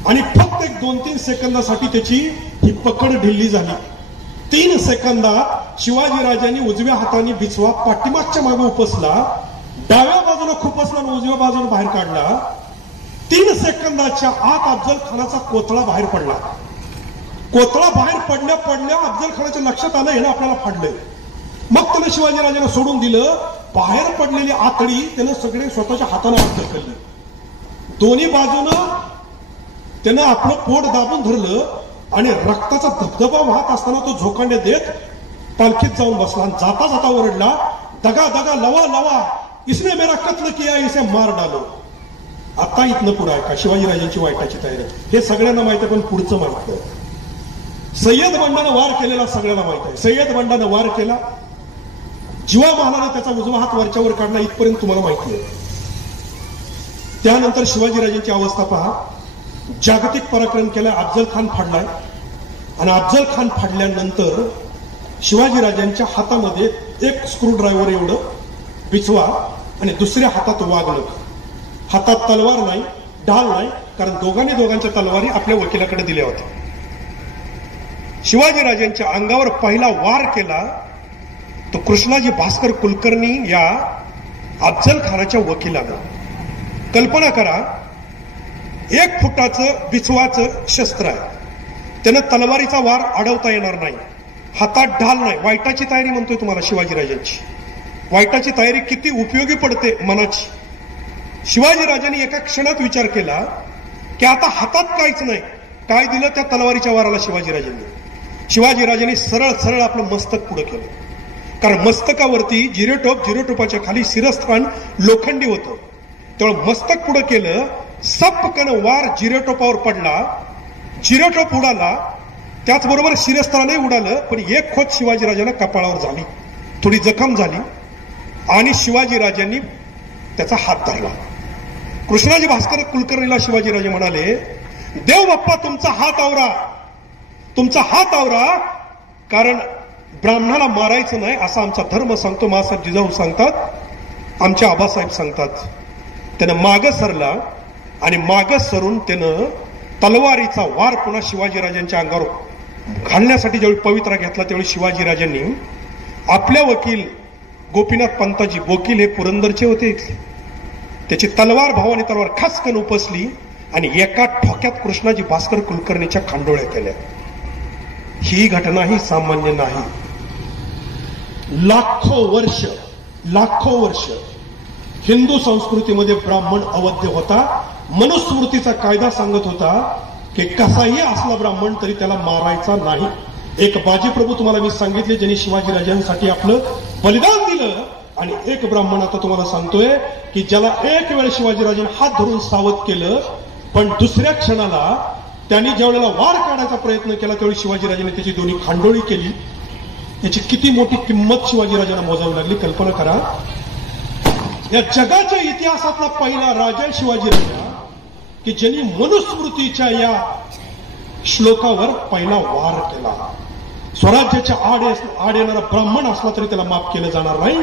आणि फक्त 1-2-3 सेकंदासाठी त्याची ही पकड ढिल्ली झाली. 3 सेकंदात शिवाजीराजांनी उजव्या हाताने बिछवा पाठीमागच्या मागे उपसला, डाव्या बाजूला खुपसला आणि उजव्या बाजूला बाहेर काढला. 3 सेकंदाच्या आत अफजल खानाचा कोथळा बाहेर पडला. कोथळा बाहेर पडल्या अफजल खानाच्या लक्षात आलं यानं आपल्याला फाडलंय. मग त्यानं शिवाजीराजांना सोडून दिलं. बाहेर पडलेली आतडी त्यानं सगळे स्वतःच्या हाताने आत ढकलली. दोन्ही बाजूनं त्यानं आपलं पोट दाबून धरलं आणि रक्ताचा धबधबा वाहत असताना तो झोकांडे देत पालखीत जाऊन बसला आणि जाता जाता ओरडला, दगा दगा लवा लवा, इसने मेरा कत्ल किया, इसे मार डालो. आता इथनं पुढं आहे का शिवाजीराजांची वाईटाची तयारी. हे सगळ्यांना माहित आहे, पण पुढचं माहित आहे. सय्यद बंडानं वार केलेला सगळ्यांना माहित आहे. सय्यद बंडानं वार केला, जिवा महालानं त्याचा उजवा हात वरच्यावर काढला, इथपर्यंत तुम्हाला माहिती आहे. त्यानंतर शिवाजीराजांची अवस्था पहा. जागतिक पराक्रम केला, अफजल खान फाडलाय. आणि अफजल खान फाडल्यानंतर शिवाजीराजांच्या हातामध्ये एक स्क्रूड्रायव्हर एवढं बिछवा आणि दुसऱ्या हातात वाघनख. हातात तलवार नाही, ढाल नाही, कारण दोघांच्या तलवारी आपल्या वकिलाकडे दिल्या होत्या. शिवाजीराजांच्या अंगावर पहिला वार केला तो कृष्णाजी भास्कर कुलकर्णी या अफजल खानाच्या वकिलानं. कल्पना करा, 1 फुटाचं बिछवाचं शस्त्र आहे, त्यानं तलवारीचा वार अडवता येणार नाही, हातात ढाल नाही. वाईटाची तयारी म्हणतोय तुम्हाला शिवाजीराजांची. वाईटाची तयारी किती उपयोगी पडते मनाची. शिवाजीराजांनी एका क्षणात विचार केला की आता हातात काहीच नाही, काय दिलं त्या तलवारीच्या वाराला शिवाजीराजांनी. शिवाजीराजांनी सरळ सरळ आपलं मस्तक पुढे केलं, कारण मस्तकावरती जिरेटोपाच्या खाली शिरस्थान लोखंडी होतं. त्यामुळे मस्तक पुढे केलं, सपकन वार जिरेटोपावर पडला, जिरेटोप उडाला, त्याचबरोबर शिरस्थानही उडालं. पण एक खोच शिवाजीराजांना कपाळावर झाली, थोडी जखम झाली आणि शिवाजीराजांनी त्याचा हात धरला. कृष्णाजी भास्कर कुलकर्णीला शिवाजीराजे म्हणाले, देव बाप्पा तुमचा हात आवरा, तुमचा हात आवरा, कारण ब्राह्मणाला मारायचं नाही असा आमचा धर्म सांगतो. मासाहेब जिजाऊ सांगतात, आमचे आबासाहेब सांगतात. त्यानं मागं सरला आणि मागं सरून त्यानं तलवारीचा वार पुन्हा शिवाजीराजांच्या अंगावर घालण्यासाठी ज्यावेळी पवित्रा घेतला त्यावेळी शिवाजीराजांनी आपल्या वकील गोपीनाथ पंताजी, वकील हे पुरंदरचे होते, त्याची तलवार भावानी तलवार खासकन उपसली आणि एका ठोक्यात कृष्णाजी भास्कर कुलकर्णीच्या खांडोळ्या केल्या. ही घटना ही सामान्य नाही. लाखो वर्ष हिंदू संस्कृतीमध्ये ब्राह्मण अवध्य होता. मनुस्मृतीचा कायदा सांगत होता की कसाही असला ब्राह्मण तरी त्याला मारायचा नाही. एक बाजीप्रभू तुम्हाला मी सांगितले ज्यांनी शिवाजीराजांसाठी आपलं बलिदान दिलं, आणि एक ब्राह्मण आता तुम्हाला सांगतोय की ज्याला एक वेळ शिवाजीराजांनी हात धरून सावध केलं, पण दुसऱ्या क्षणाला त्यांनी ज्या वेळेला वार काढायचा प्रयत्न केला त्यावेळी शिवाजीराजांनी त्याची दोन्ही खांडोळी केली. याची किती मोठी किंमत शिवाजीराजांना मोजावी लागली. कल्पना करा, या जगाच्या इतिहासातला पहिला राजा शिवाजीराजा की ज्यांनी मनुस्मृतीच्या या श्लोकावर पहिला वार केला. स्वराज्याच्या आड येणारा ब्राह्मण असला तरी त्याला माफ केलं जाणार नाही,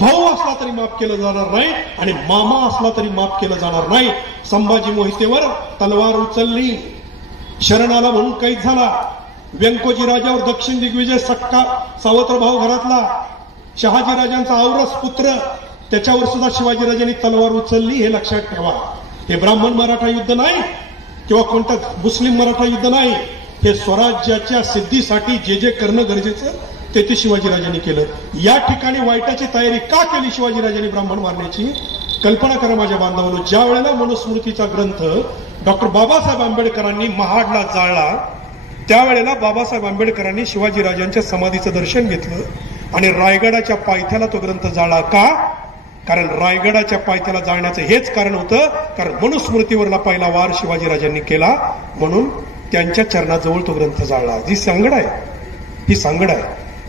भाऊ असला तरी माफ केलं जाणार नाही, आणि मामा असला तरी माफ केलं जाणार नाही. संभाजी मोहितेवर तलवार उचलली, शरणाला म्हणून कैद झाला. व्यंकोजी राजावर दक्षिण दिग्विजय सक्का सावत्र भाऊ घरातला शहाजीराजांचा औरस पुत्र, त्याच्यावर सुद्धा शिवाजीराजांनी तलवार उचलली. हे लक्षात ठेवा. हे ब्राह्मण मराठा युद्ध नाही किंवा कोणतं मुस्लिम मराठा युद्ध नाही. हे स्वराज्याच्या सिद्धीसाठी जे करणं गरजेचं ते शिवाजीराजांनी केलं. या ठिकाणी वाईटाची तयारी का केली शिवाजीराजांनी ब्राह्मण मारण्याची? कल्पना करा माझ्या बांधवांनो. ज्या वेळेला मनुस्मृतीचा ग्रंथ डॉक्टर बाबासाहेब आंबेडकरांनी महाडला जाळला, त्यावेळेला बाबासाहेब आंबेडकरांनी शिवाजीराजांच्या समाधीचं दर्शन घेतलं आणि रायगडाच्या पायथ्याला तो ग्रंथ जाळला. का? कारण रायगडाच्या पायथ्याला जाळण्याचं हेच कारण होतं, कारण मनुस्मृतीवरला पहिला वार शिवाजीराजांनी केला म्हणून त्यांच्या चरणाजवळ तो ग्रंथ जाळला. ही सांगड आहे.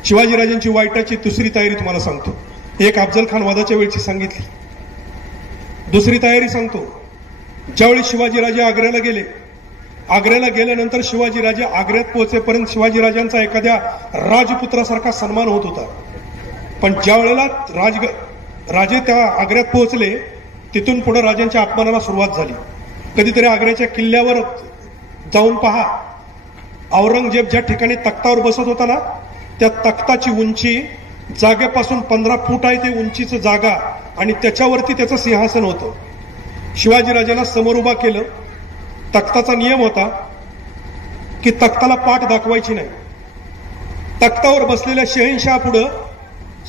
शिवाजीराजांची वाईटाची दुसरी तयारी तुम्हाला सांगतो. एक अफजल खान वादाच्या वेळची सांगितली, दुसरी तयारी सांगतो. ज्यावेळी शिवाजीराजे आग्र्याला गेल्यानंतर शिवाजीराजे आग्र्यात पोहोचेपर्यंत शिवाजीराजांचा एखाद्या राजपुत्रासारखा सन्मान होत होता. पण ज्या वेळेला राजे त्या आग्र्यात पोहोचले तिथून पुढे राजांच्या अपमानाला सुरुवात झाली. कधीतरी आग्र्याच्या किल्ल्यावर जाऊन पहा, औरंगजेब ज्या ठिकाणी तख्तावर बसत होता ना, त्या तख्ताची उंची जागेपासून 15 फूट आहे. ते उंचीचं जागा आणि त्याच्यावरती त्याचं सिंहासन होतं. शिवाजीराजांना समोर उभा केलं. तख्ताचा नियम होता की तख्ताला पाठ दाखवायची नाही. तख्तावर बसलेल्या शहेनशाह पुढे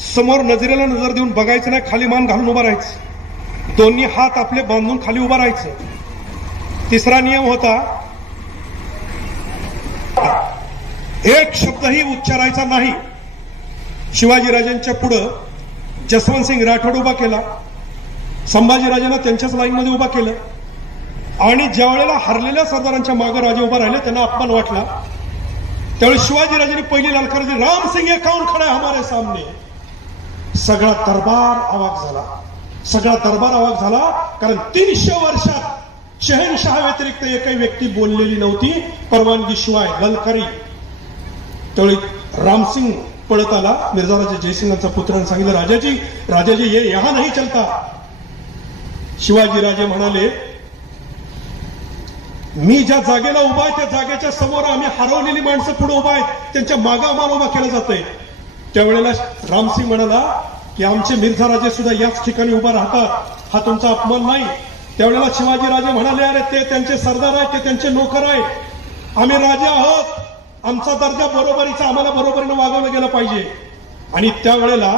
समोर नजरेला नजर देऊन बघायचं नाही, खाली मान घालून उभा राहायचं, दोन्ही हात आपले बांधून खाली उभा राहायचं. तिसरा नियम होता, एक शब्दही उच्चारायचा नाही. शिवाजीराजांच्या पुढे जसवंत सिंग राठोड उभा केला, संभाजीराजांना त्यांच्याच लाईनमध्ये उभा केलं, आणि ज्या वेळेला हरलेल्या सरदारांच्या मागे राजे उभा राहिले त्यांना अपमान वाटला. त्यावेळी शिवाजीराजांनी पहिली ललकार दिली, राम सिंग ये कौन खड़ा है हमारे सामने. सगळा दरबार आवाज झाला, कारण 300 वर्षात शहेनशाह व्यतिरिक्त एकही व्यक्ती बोललेली नव्हती परवानगीशिवाय ललकारी. त्यावेळी रामसिंग पळत आला, मिर्झाराजे जयसिंगांचा पुत्रांनी सांगितलं, राजाजी ये यहां नाही चलता. शिवाजीराजे म्हणाले, मी ज्या जागेला उभा आहे त्या जागेच्या समोर आम्ही हरवलेली माणसं पुढे उभा आहेत, त्यांच्या मागे आम्हाला उभा केलं जातंय. त्यावेळेला रामसिंग म्हणाला की आमचे मिर्झा राजे सुद्धा याच ठिकाणी उभा राहतात, हा तुमचा अपमान नाही. त्यावेळेला शिवाजीराजे म्हणाले, अरे ते त्यांचे सरदार आहेत, ते त्यांचे नोकर आहेत, आम्ही राजे आहोत, आमचा दर्जा बरोबरीचा, आम्हाला बरोबरीनं वागवलं गेलं पाहिजे. आणि त्यावेळेला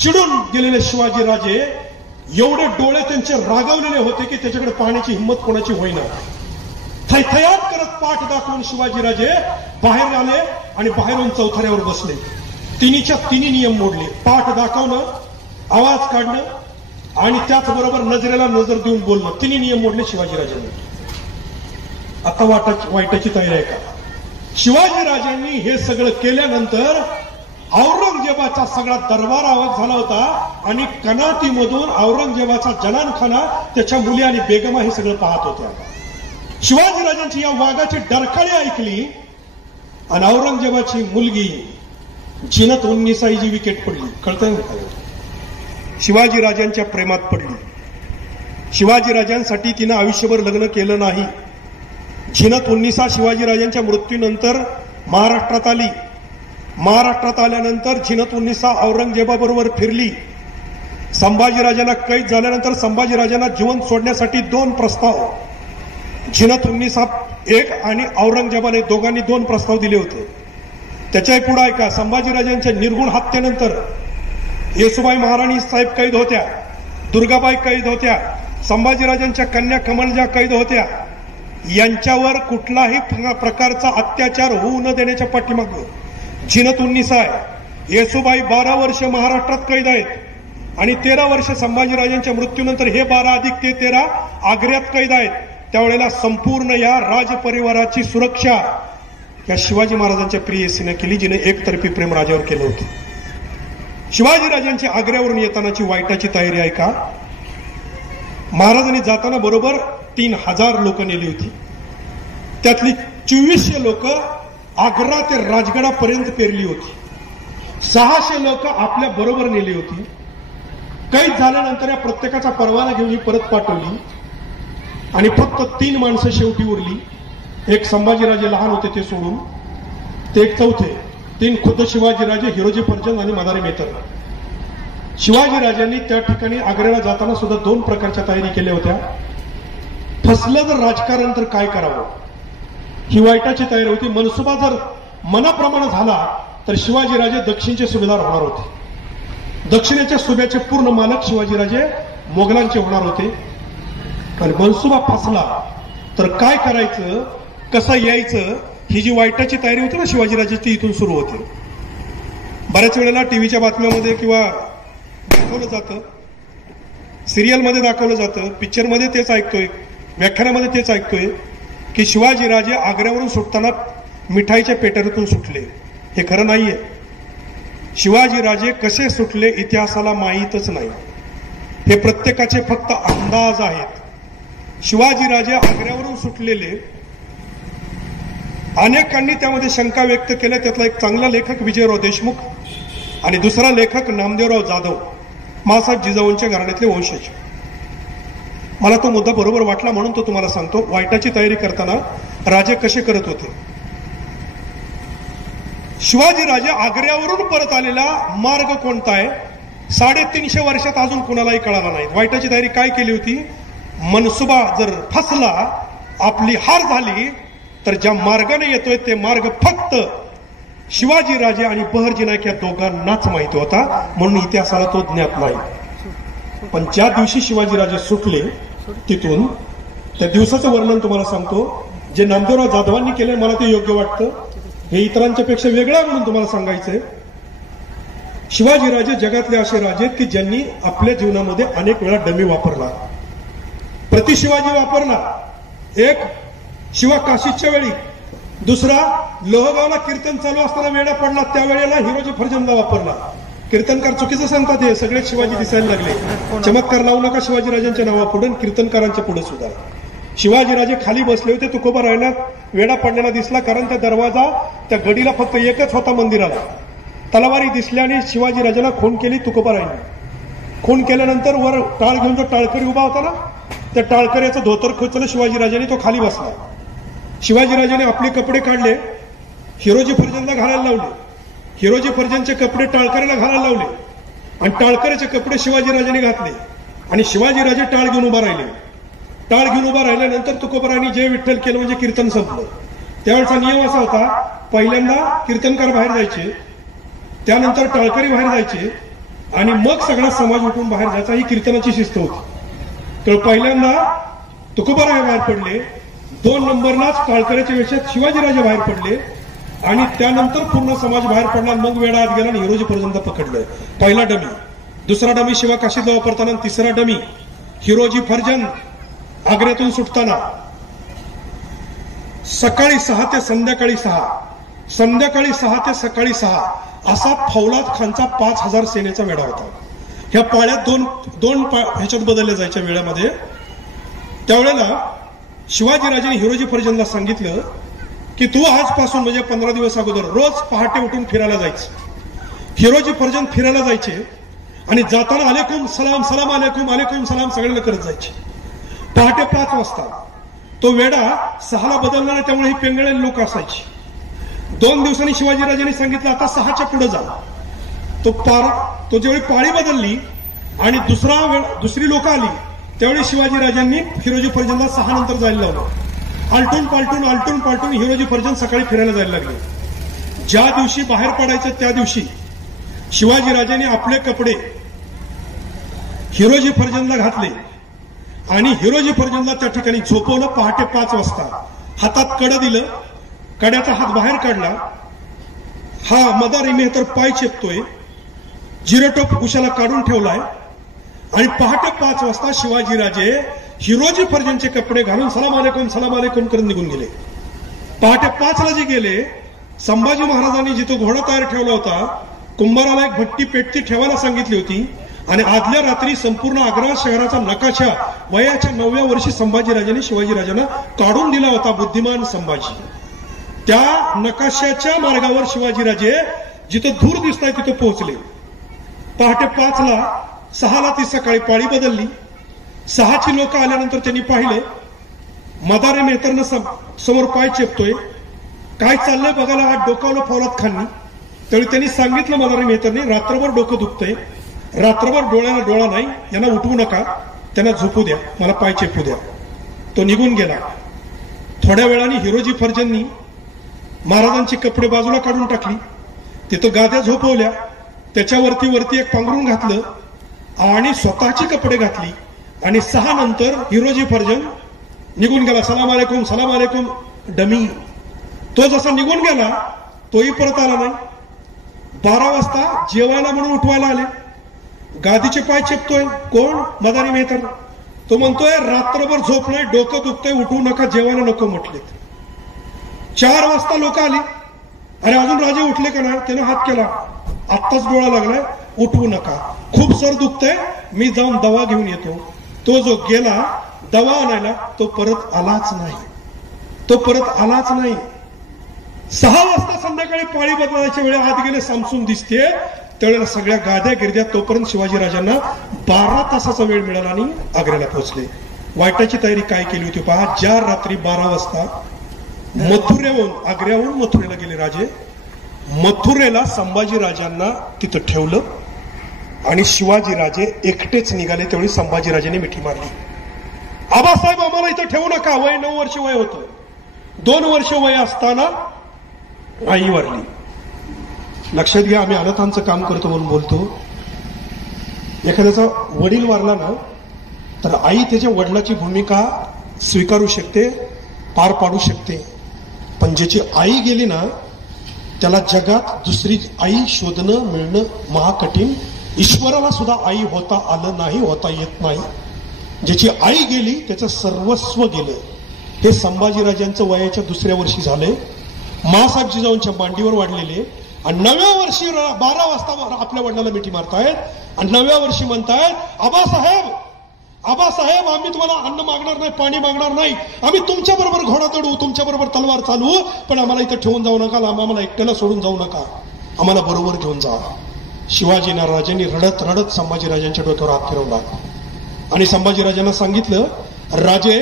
चिडून गेलेले शिवाजीराजे एवढे डोळे त्यांचे रागावलेले होते की त्याच्याकडे पाहण्याची हिंमत कोणाची होईना. थैथयात करत पाठ दाखवून शिवाजीराजे बाहेर आले आणि बाहेरून चौथऱ्यावर बसले. तिन्हीच्या तिन्ही नियम मोडले, पाठ दाखवणं, आवाज काढणं आणि त्याचबरोबर नजरेला नजर देऊन बोलणं, तिन्ही नियम मोडले शिवाजीराजांनी. आता वाईटाची तयारी आहे का? शिवाजीराजांनी हे सगळं केल्यानंतर औरंगजेबाचा सगळा दरबार आवाज झाला होता आणि कनातीमधून औरंगजेबाचा जनानखाना, त्याच्या मुली आणि बेगमा हे सगळं पाहत होत्या. शिवाजीराजांची या वाघाची डरकाळी ऐकली आणि औरंगजेबाची मुलगी जिनत उन्निसाई जी विकेट पडली. कळतंय ना? शिवाजीराजांच्या प्रेमात पडली. शिवाजीराजांसाठी तिनं आयुष्यभर लग्न केलं नाही. जिनत उन्निसा शिवाजीराजांच्या मृत्यूनंतर महाराष्ट्रात आली. महाराष्ट्रात आल्यानंतर जिनत उन्निसा औरंगजेबाबरोबर फिरली. संभाजीराजाला कैद झाल्यानंतर संभाजीराजांना जिवंत सोडण्यासाठी 2 प्रस्ताव, जिनत उन्निसा एक आणि औरंगजेबाने दोघांनी 2 प्रस्ताव दिले होते. त्याच्याही पुढे ऐका, संभाजीराजांच्या निर्गुण हत्येनंतर येसुबाई महाराणी साहेब कैद होत्या, दुर्गाबाई कैद होत्या, संभाजीराजांच्या कन्या कमलजा कैद होत्या. यांच्यावर कुठलाही प्रकारचा अत्याचार होऊ न देण्याच्या पाठीमागं जिनत उन्निसा आहे. येसुबाई 12 वर्ष महाराष्ट्रात कैद आहेत आणि 13 वर्ष संभाजीराजांच्या मृत्यूनंतर हे 12 अधिक ते 13 आग्र्यात कैद आहेत. त्यावेळेला संपूर्ण या राजपरिवाराची सुरक्षा या शिवाजी महाराजांच्या प्रियसीने केली, जिने एकतर्फी प्रेम राजावर केलं होतं. शिवाजीराजांची आग्र्यावरून येतानाची वाईटाची तयारी आहे का? महाराजांनी जाताना बरोबर 3000 लोक नेली होती. त्यातली 2400 लोक आग्रा ते राजगडापर्यंत पेरली होती. 600 लोक आपल्या बरोबर नेली होती. कैद झाल्यानंतर या प्रत्येकाचा परवाना घेऊन ही परत पाठवली आणि फक्त 3 माणसं शेवटी उरली. एक संभाजीराजे लहान होते ते सोडून, ते एक चौथे, 3 खुद्द शिवाजीराजे, हिरोजी फर्जंद आणि मदारी मेहतर. शिवाजीराजांनी त्या ठिकाणी आग्र्याला जाताना सुद्धा 2 प्रकारच्या तयारी केल्या होत्या. फसलं जर राजकारण तर काय करावं, ही वाईटाची तयारी होती. मनसुबा जर मनाप्रमाणे झाला तर शिवाजीराजे दक्षिणचे सुभेदार होणार होते. दक्षिणेच्या सुभ्याचे पूर्ण मालक शिवाजीराजे मोगलांचे होणार होते. आणि मनसुबा फसला तर काय करायचं, कसं यायचं, ही जी वाईटाची तयारी होती ना शिवाजीराजेची, ती इथून सुरू होते. बऱ्याच वेळेला टीव्हीच्या बातम्यामध्ये किंवा दाखवलं जातं, सिरियलमध्ये दाखवलं जातं, पिक्चरमध्ये तेच ऐकतोय, व्याख्यानामध्ये तेच ऐकतोय की शिवाजीराजे आग्र्यावरून सुटताना मिठाईच्या पेटरीतून सुटले. हे खरं नाहीये. शिवाजीराजे कसे सुटले इतिहासाला माहीतच नाही. हे प्रत्येकाचे फक्त अंदाज आहेत. शिवाजीराजे आग्र्यावरून सुटलेले, अनेकांनी त्यामध्ये शंका व्यक्त केल्या. त्यातला एक चांगला लेखक विजयराव देशमुख आणि दुसरा लेखक नामदेवराव जाधव, मासाहेब जिजाऊंच्या घराण्यातले वंशज. मला तो मुद्दा बरोबर वाटला म्हणून तो तुम्हाला सांगतो. वाईटाची तयारी करताना राजे कसे करत होते. शिवाजीराजे आग्र्यावरून परत आलेला मार्ग कोणता आहे 350 वर्षात अजून कुणालाही कळाला नाही. वाईटाची तयारी काय केली होती, मनसुबा जर फसला, आपली हार झाली, तर ज्या मार्गाने येतोय ते मार्ग फक्त शिवाजीराजे आणि बहरजी नाईक या दोघांनाच माहिती होता, म्हणून इतिहासाला तो ज्ञात नाही. पण ज्या दिवशी शिवाजीराजे सुटले तिथून, त्या दिवसाचं वर्णन तुम्हाला सांगतो, जे नामदेवराव जाधवांनी केलंय मला ते योग्य वाटतं. हे इतरांच्या पेक्षा वेगळं आहे म्हणून तुम्हाला सांगायचंय. शिवाजीराजे जगातले असे राजे आहेत की ज्यांनी आपल्या जीवनामध्ये अनेक वेळा डमी वापरला, प्रतिशिवाजी वापरला. एक शिवा काशीच्या वेळी, दुसरा लोहगावला कीर्तन चालू असताना वेडा पडला त्यावेळेला हिरोजी फर्जंदला वापरला. कीर्तनकार चुकीचं सांगतात, हे सगळे शिवाजी दिसायला लागले. चमत्कार लावू नका शिवाजीराजांच्या नावापुढे, कीर्तनकारांच्या पुढे सुद्धा. शिवाजीराजे खाली बसले होते, तुकोबारायांना वेडा पडलेला दिसला, कारण त्या दरवाजा, त्या गडीला फक्त एकच होता मंदिराला. तलवारी दिसल्याने शिवाजीराजाला खून केली तुकोबारायांनी. खून केल्यानंतर वर टाळ घेऊन जो टाळकरी उभा होता ना, त्या टाळकऱ्याचं धोतर खोचलं शिवाजीराजांनी, तो खाली बसला. शिवाजीराजाने आपले कपडे काढले, हिरोजी फर्जंदला घालायला लावले. हिरोजी फर्जंदचे कपडे टाळकरीला घालायला लावले आणि टाळकरीचे कपडे शिवाजीराजाने घातले आणि शिवाजीराजे टाळ घेऊन उभा राहिले. टाळ घेऊन उभा राहिल्यानंतर तुकोबारांनी जय विठ्ठल केलं म्हणजे कीर्तन संपलं. त्यावेळेचा नियम असा होता, पहिल्यांदा कीर्तनकार बाहेर जायचे, त्यानंतर टाळकरी बाहेर जायचे आणि मग सगळा समाज उठून बाहेर जायचा. ही कीर्तनाची शिस्त होती. तर पहिल्यांदा तुकोबाराय बाहेर पडले, 2 नंबरलाच टाळकरीच्या वेशात शिवाजीराजे बाहेर पडले आणि त्यानंतर पूर्ण समाज बाहेर पडला. मग वेळा आत गेला आणि हिरोजी फर्जंद पकडलं. पहिला डमी, दुसरा डमी शिवा काशीदला वापरताना, तिसरा डमी हिरोजी फर्जंद आग्र्यातून सुटताना. सकाळी 6 ते संध्याकाळी 6, संध्याकाळी 6 ते सकाळी 6 असा फौलाद खानचा 5000 सेनेचा वेढा होता. ह्या पाळ्यात दोन ह्याच्यात बदलल्या जायच्या वेळामध्ये. त्यावेळेला शिवाजीराजांनी हिरोजी फर्जंदला सांगितलं की तू आजपासून म्हणजे 15 दिवस अगोदर रोज पहाटे उठून फिरायला जायचं. हिरोजी फर्जंद फिरायला जायचे आणि जाताना अलेकुम सलाम, सलाम अलेकुम, अलेकुम सलाम सगळ्यांना करत जायचे. पहाटे 5 वाजता तो वेढा 6ला बदलणार, त्यामुळे ही पेंगळलेली लोक असायची. 2 दिवसांनी शिवाजीराजांनी सांगितलं आता 6च्या पुढे जा. तो ज्यावेळी पाळी बदलली आणि दुसरी लोक आली, त्यावेळी शिवाजीराजांनी हिरोजी फर्जंदला 6 नंतर जायला लावलं. आलटून पालटून हिरोजी फर्जंद सकाळी फिरायला जायला लागले. ज्या दिवशी बाहेर पडायचं त्या दिवशी शिवाजीराजांनी आपले कपडे हिरोजी फर्जंदला घातले आणि हिरोजी फर्जंदला त्या ठिकाणी झोपवलं. पहाटे 5 वाजता हातात कडं दिलं, कड्याचा हात बाहेर काढला. हा मदारी मेहतर पाय चेपतोय, जिरटोप उशाला काढून ठेवलाय आणि पहाटे 5 वाजता शिवाजीराजे हिरोजी फर्जंदचे कपडे घालून सलाम अलेकुम करत निघून गेले. पहाटे 5ला जे गेले, संभाजी महाराजांनी जिथं घोडा तयार ठेवला होता, कुंभाराला एक भट्टी पेटती ठेवायला सांगितली होती आणि आदल्या रात्री संपूर्ण आग्रा शहराचा नकाशा वयाच्या 9व्या वर्षी संभाजीराजांनी शिवाजीराजांना काढून दिला होता. बुद्धिमान संभाजी. त्या नकाशाच्या मार्गावर शिवाजीराजे जिथं धूर दिसताय तिथं पोहोचले. पहाटे 5ला 6ला ती सकाळी पाळी बदलली. 6ची लोक आल्यानंतर त्यांनी पाहिलं मदारी मेहतरनं समोर पाय चेपतोय. काय चाललंय बघायला हा डोकावलं फौलाद खाननी. त्यावेळी त्यांनी सांगितलं मदारी मेहतरनी, रात्रभर डोकं दुखतंय, रात्रभर डोळ्याला डोळा नाही, यांना उठवू नका, त्यांना झोपू द्या, मला पाय चेपू द्या. तो निघून गेला. थोड्या वेळाने हिरोजी फर्जंदनी महाराजांची कपडे बाजूला काढून टाकली, तिथं गाद्या झोपवल्या, त्याच्यावरती एक पांघरून घातलं आणि स्वतःची कपडे घातली आणि 6 नंतर हिरोजी फर्जंद निघून गेला. सलाम अलेकुम डमी. तो जसा निघून गेला तोही परत आला नाही. 12 वाजता जेवायला म्हणून उठवायला आले. गादीचे पाय चेपतोय. कोण? मदारी मेहतर. तो म्हणतोय रात्रभर झोपलोय, डोकं दुखतंय, उठवू नका, जेवायला नको म्हटलेत. 4 वाजता लोक आली. अरे अजून राजे उठले का नाही? त्याने हात केला, आत्ताच डोळा लागलाय, उठवू नका, खूप सर दुखतंय, मी जाऊन दवा घेऊन येतो. तो जो गेला दवा आणायला, तो परत आलाच नाही. 6 वाजता संध्याकाळी पाळी बदलायच्या वेळी आत गेले, सामसून दिसते. त्यावेळेला सगळ्या गाद्या गिरद्या. तोपर्यंत शिवाजीराजांना 12 तासाचा वेळ मिळाला आणि आग्र्याला पोहोचले. वाईटाची तयारी काय केली होती पहा. ज्या रात्री 12 वाजता आग्र्याहून मथुरेला गेले राजे, मथुरेला संभाजीराजांना तिथं ठेवलं आणि शिवाजीराजे एकटेच निघाले. त्यावेळी संभाजीराजांनी मिठी मारली, आबासाहेब आम्हाला इथं ठेवू नका. वय 9 वर्ष वय होतं. 2 वर्ष वय असताना आई वारली. लक्षात घ्या, आम्ही अनाथांचं काम करतो म्हणून बोलतो. एखाद्याचा वडील वारला ना, तर आई त्याच्या वडिलाची भूमिका स्वीकारू शकते, पार पाडू शकते. पण ज्याची आई गेली ना, त्याला जगात दुसरी आई शोधणं मिळणं महाकठीण. ईश्वराला सुद्धा आई होता आलं नाही, होता येत नाही. ज्याची आई गेली त्याचं सर्वस्व गेलं. हे संभाजीराजांचं वयाच्या 2ऱ्या वर्षी झालंय. मासाहेब जिजाऊंच्या मांडीवर वाढलेले आणि 9व्या वर्षी 12 वाजता आपल्या वडिलांना मिठी मारतायत आणि 9व्या वर्षी म्हणतायत आबासाहेब आम्ही तुम्हाला अन्न मागणार नाही, पाणी मागणार नाही, आम्ही तुमच्या बरोबर घोडा चढवू, तुमच्या बरोबर तलवार चालवू, पण आम्हाला इथं ठेवून जाऊ नका, आम्हाला एकट्याला सोडून जाऊ नका, आम्हाला बरोबर घेऊन जा. शिवाजी राजांनी रडत रडत संभाजीराजांच्या डोक्यावर हात फिरवला आणि संभाजीराजांना सांगितलं, राजे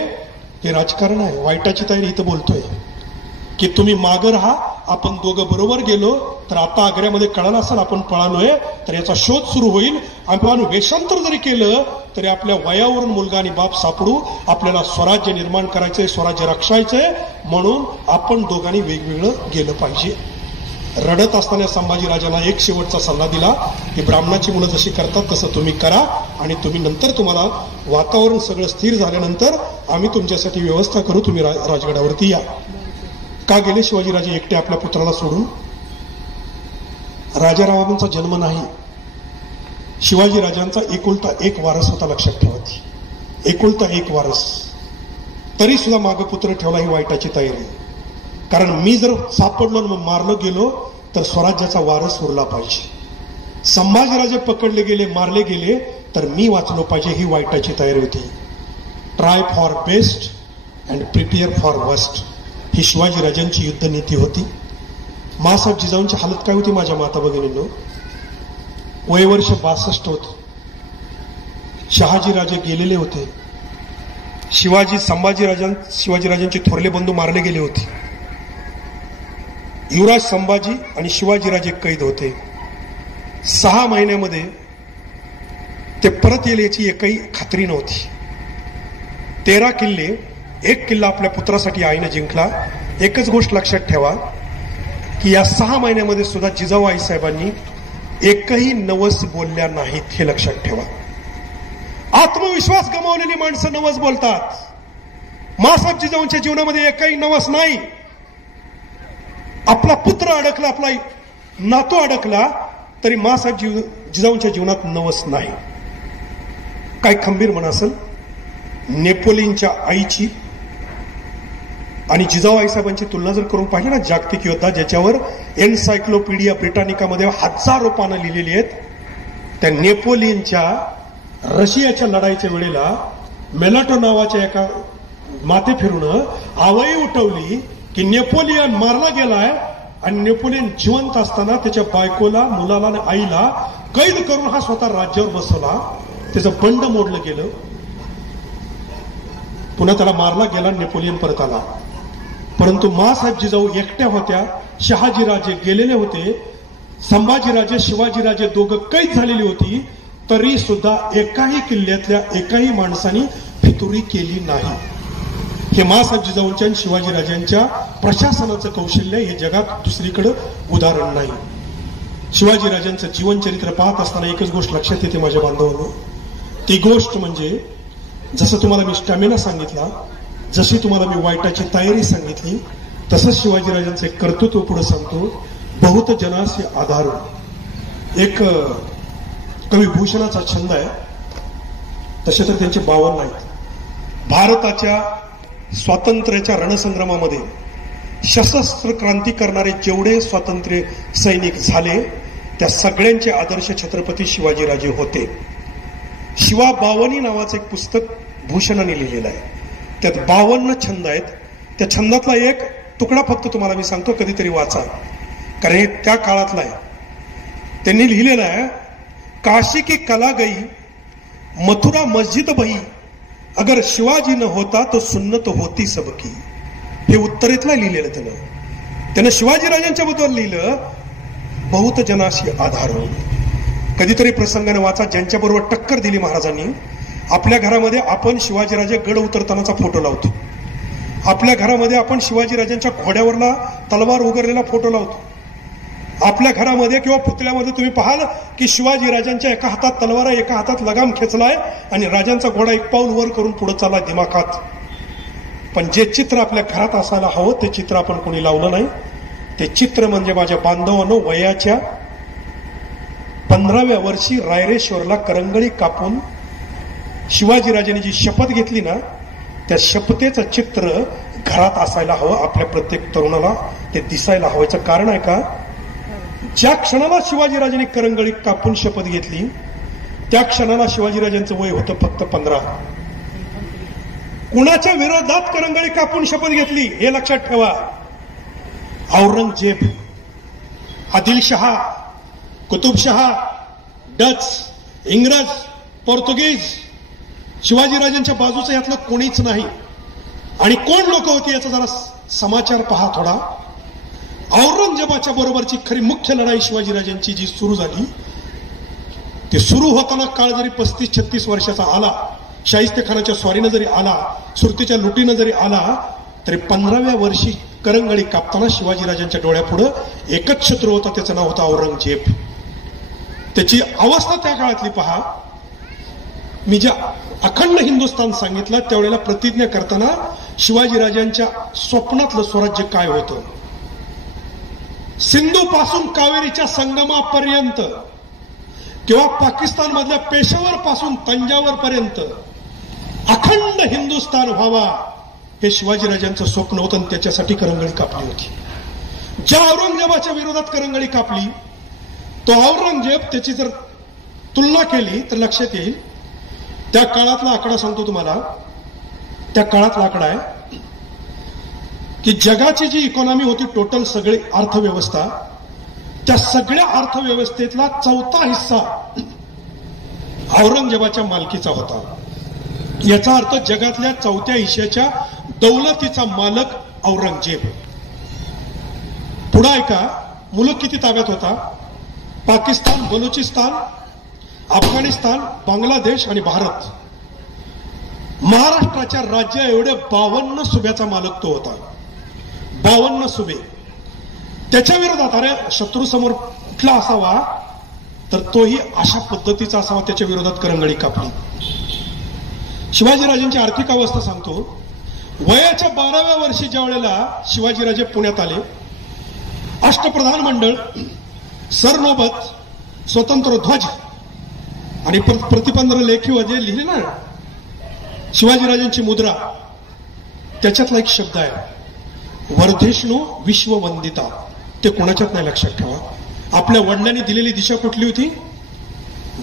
हे राजकारण आहे, वाईटाची तयारी इथं बोलतोय. की तुम्ही मागं राहा, आपण दोघं बरोबर गेलो तर आता आग्र्यामध्ये कळालं असेल आपण पळालोय तर याचा शोध सुरू होईल. आपण वेषांतर जरी केलं तरी आपल्या वयावरून मुलगा आणि बाप सापडू, आपल्याला स्वराज्य निर्माण करायचंय, स्वराज्य रक्षायचंय, म्हणून आपण दोघांनी वेगवेगळं गेलं पाहिजे. रडत असताना संभाजीराजांना एक शेवटचा सल्ला दिला की ब्राह्मणाची मुलं जशी करतात तसं तुम्ही करा आणि तुम्ही नंतर तुम्हाला वातावरण सगळं स्थिर झाल्यानंतर आम्ही तुमच्यासाठी व्यवस्था करू, तुम्ही राजगडावरती या. का गेले शिवाजीराजे एकटे आपल्या पुत्राला सोडून? राजारावांचा जन्म नाही, शिवाजीराजांचा एकुलता एक वारस होता, लक्षात ठेवा. एकुलता एक वारस, तरी सुद्धा मागे पुत्र ठेवला ही वाईटाची तयारी. कारण मी जर सापडलो मग मारलो गेलो तर स्वराज्याचा वारस उरला पाहिजे. संभाजीराजे पकडले गेले, मारले गेले तर मी वाचलो पाहिजे, ही वाईटाची तयारी होती. Try for best and prepare for worst, ही शिवाजीराजांची युद्धनीती होती. मासाहेब जिजाऊंची हालत काय होती माझ्या माता भगिनींनो? वयवर्ष 62 होत. शहाजीराजे गेलेले होते. शिवाजीराजांचे थोरले बंधू मारले गेले होते. युवराज संभाजी आणि शिवाजीराजे कैद होते. 6 महिन्यामध्ये ते परत येईल याची एकही खात्री नव्हती. 13 किल्ले, 1 किल्ला आपल्या पुत्रासाठी आईने जिंकला. एकच गोष्ट लक्षात ठेवा की या 6 महिन्यामध्ये सुद्धा जिजाऊ आईसाहेबांनी एकही नवस बोलल्या नाहीत, हे लक्षात ठेवा. आत्मविश्वास गमावलेली माणसं नवस बोलतात. मासाहेब जिजाऊंच्या जीवनामध्ये एकही नवस नाही. आपला पुत्र अडकला, आपला नातू अडकला तरी मासाहेब जिजाऊंच्या जीवनात नवस नाही. काय खंबीर म्हण असेल. नेपोलियनच्या आईची आणि जिजाऊ आईसाहेबांची तुलना जर करून पाहिली ना, जागतिक योद्धा ज्याच्यावर एन्सायक्लोपीडिया ब्रिटानिकामध्ये 1000 पानं लिहिलेली आहेत, त्या नेपोलियनच्या रशियाच्या लढाईच्या वेळेला मेलाटो नावाच्या एका माते फिरून आवई उठवली की नेपोलियन मारला गेलाय आणि नेपोलियन जिवंत असताना त्याच्या बायकोला, मुलाला आणि आईला कैद करून हा स्वतः राज्यावर बसवला. त्याचं बंड मोडलं गेलं. पुन्हा त्याला मारला गेला, नेपोलियन परत आला. परंतु मासाहेब जिजाऊ एकट्या होत्या. शहाजीराजे गेलेले होते. संभाजीराजे, शिवाजीराजे दोघं कैद झालेली होती. तरी सुद्धा एकाही किल्ल्यातल्या एकाही माणसाने फितुरी केली नाही. हे मासाहेब जिजाऊंच्या आणि शिवाजीराजांच्या प्रशासनाचं कौशल्य हे जगात दुसरीकडे उदाहरण नाही. शिवाजीराजांचं जीवनचरित्र पाहत असताना एकच गोष्ट लक्षात येते माझ्या बांधवांनो. ती गोष्ट म्हणजे जसं तुम्हाला मी स्टॅमिना सांगितला, जशी तुम्हाला मी वाईटाची तयारी सांगितली, तसंच शिवाजीराजांचं एक कर्तृत्व पुढे सांगतो. बहुत जनासी आधारून एक कवी भूषणाचा छंद आहे. तसे तर त्यांचे 52 आहेत. भारताच्या स्वातंत्र्याच्या रणसंग्रामामध्ये सशस्त्र क्रांती करणारे जेवढे स्वातंत्र्य सैनिक झाले त्या सगळ्यांचे आदर्श छत्रपती शिवाजीराजे होते. शिवा 52 नावाचं एक पुस्तक भूषणाने लिहिलेलं आहे. त्यात 52 छंद आहेत. त्या छंदातला एक तुकडा फक्त तुम्हाला मी सांगतो, कधीतरी वाचा, कारण हे त्या काळातला आहे. त्यांनी लिहिलेलं आहे, काशी की कला गई, मथुरा मस्जिद बही, अगर शिवाजी न होता तो सुन्नत होती सबकी. हे उत्तरेतला लिहिलेलं त्यानं शिवाजीराजांच्या बद्दल लिहिलं. बहुत जनाशी आधार. कधीतरी प्रसंगाने वाचा, ज्यांच्याबरोबर टक्कर दिली महाराजांनी. आपल्या घरामध्ये आपण शिवाजीराजे गड उतरतानाचा फोटो लावतो. आपल्या घरामध्ये आपण शिवाजीराजांच्या घोड्यावरला तलवार उगरलेला फोटो लावतो. आपल्या घरामध्ये किंवा पुतळ्यामध्ये तुम्ही पाहाल की शिवाजीराजांच्या एका हातात तलवार आहे, एका हातात लगाम खेचलाय आणि राजांचा घोडा एक पाऊल वर करून पुढे चाललाय दिमाखात. पण जे चित्र आपल्या घरात असायला हवं ते चित्र आपण कोणी लावलं नाही. ते चित्र म्हणजे माझ्या बांधवांनो, वयाच्या 15व्या वर्षी रायरेश्वरला करंगळी कापून शिवाजीराजांनी जी शपथ घेतली ना, त्या शपथेचं चित्र घरात असायला हवं. आपल्या प्रत्येक तरुणाला ते दिसायला हवं. याचं कारण आहे का, ज्या क्षणाला शिवाजीराजांनी करंगळी कापून शपथ घेतली त्या क्षणाला शिवाजीराजांचं वय होतं फक्त 15. कुणाच्या विरोधात करंगळी कापून शपथ घेतली हे लक्षात ठेवा. औरंगजेब, आदिलशहा, कुतुबशहा, डच, इंग्रज, पोर्तुगीज, शिवाजीराजांच्या बाजूचं यातलं कोणीच नाही. आणि कोण लोक होती याचा जरा समाचार पहा थोडा. औरंगजेबाच्या बरोबरची खरी मुख्य लढाई शिवाजीराजांची जी सुरू झाली, ते सुरू होताना काळ जरी 35-36 वर्षाचा आला, शाहिस्तेखानाच्या स्वारीनं जरी आला, सुरतीच्या लुटीनं जरी आला, तरी 15व्या वर्षी करंगळी कापताना शिवाजीराजांच्या डोळ्यापुढं एकच शत्रू होता, त्याचं नाव होतं औरंगजेब. त्याची अवस्था त्या काळातली पहा. मी ज्या अखंड हिंदुस्थान सांगितलं त्यावेळेला प्रतिज्ञा करताना शिवाजीराजांच्या स्वप्नातलं स्वराज्य काय होतं. सिंधू पासून कावेरीच्या संगमापर्यंत किंवा पाकिस्तान मधल्या पेशावर पासून तंजावर पर्यंत अखंड हिंदुस्थान व्हावा, हे शिवाजीराजांचं स्वप्न होतं. आणि त्याच्यासाठी करंगळी कापली होती. ज्या औरंगजेबाच्या विरोधात करंगळी कापली, तो औरंगजेब, त्याची जर तुलना केली तर लक्षात येईल. त्या काळातला आकडा सांगतो तुम्हाला. त्या काळातला आकडा आहे की जगाची जी इकॉनॉमी होती, टोटल सगळी अर्थव्यवस्था, त्या सगळ्या अर्थव्यवस्थेतला 4था हिस्सा औरंगजेबाच्या मालकीचा होता. याचा अर्थ जगातल्या 4थ्या हिश्श्याच्या दौलतीचा मालक औरंगजेब. पुढे ऐका, मुलूक किती ताब्यात होता? पाकिस्तान, बलुचिस्तान, अफगाणिस्तान, बांगलादेश आणि भारत. महाराष्ट्राच्या राज्या एवढे 52 सुब्याचा मालक तो होता. 52 सुबे. त्याच्या विरोधात, अरे शत्रू समोर कुठला असावा तर तोही अशा पद्धतीचा असावा, त्याच्या विरोधात करंगळी कापली. शिवाजीराजांची आर्थिक अवस्था सांगतो. वयाच्या 12व्या वर्षी ज्या वेळेला शिवाजीराजे पुण्यात आले, अष्टप्रधान मंडळ, सरनोबत, स्वतंत्र ध्वज आणि प्रतिबंध लेखी वजे लिहिले ना शिवाजीराजांची मुद्रा, त्याच्यातला एक शब्द आहे वर्धेष्णू विश्ववंदिता. ते कोणाच्यात नाही, लक्षात ठेवा. आपल्या वडिलांनी दिलेली दिशा कुठली होती?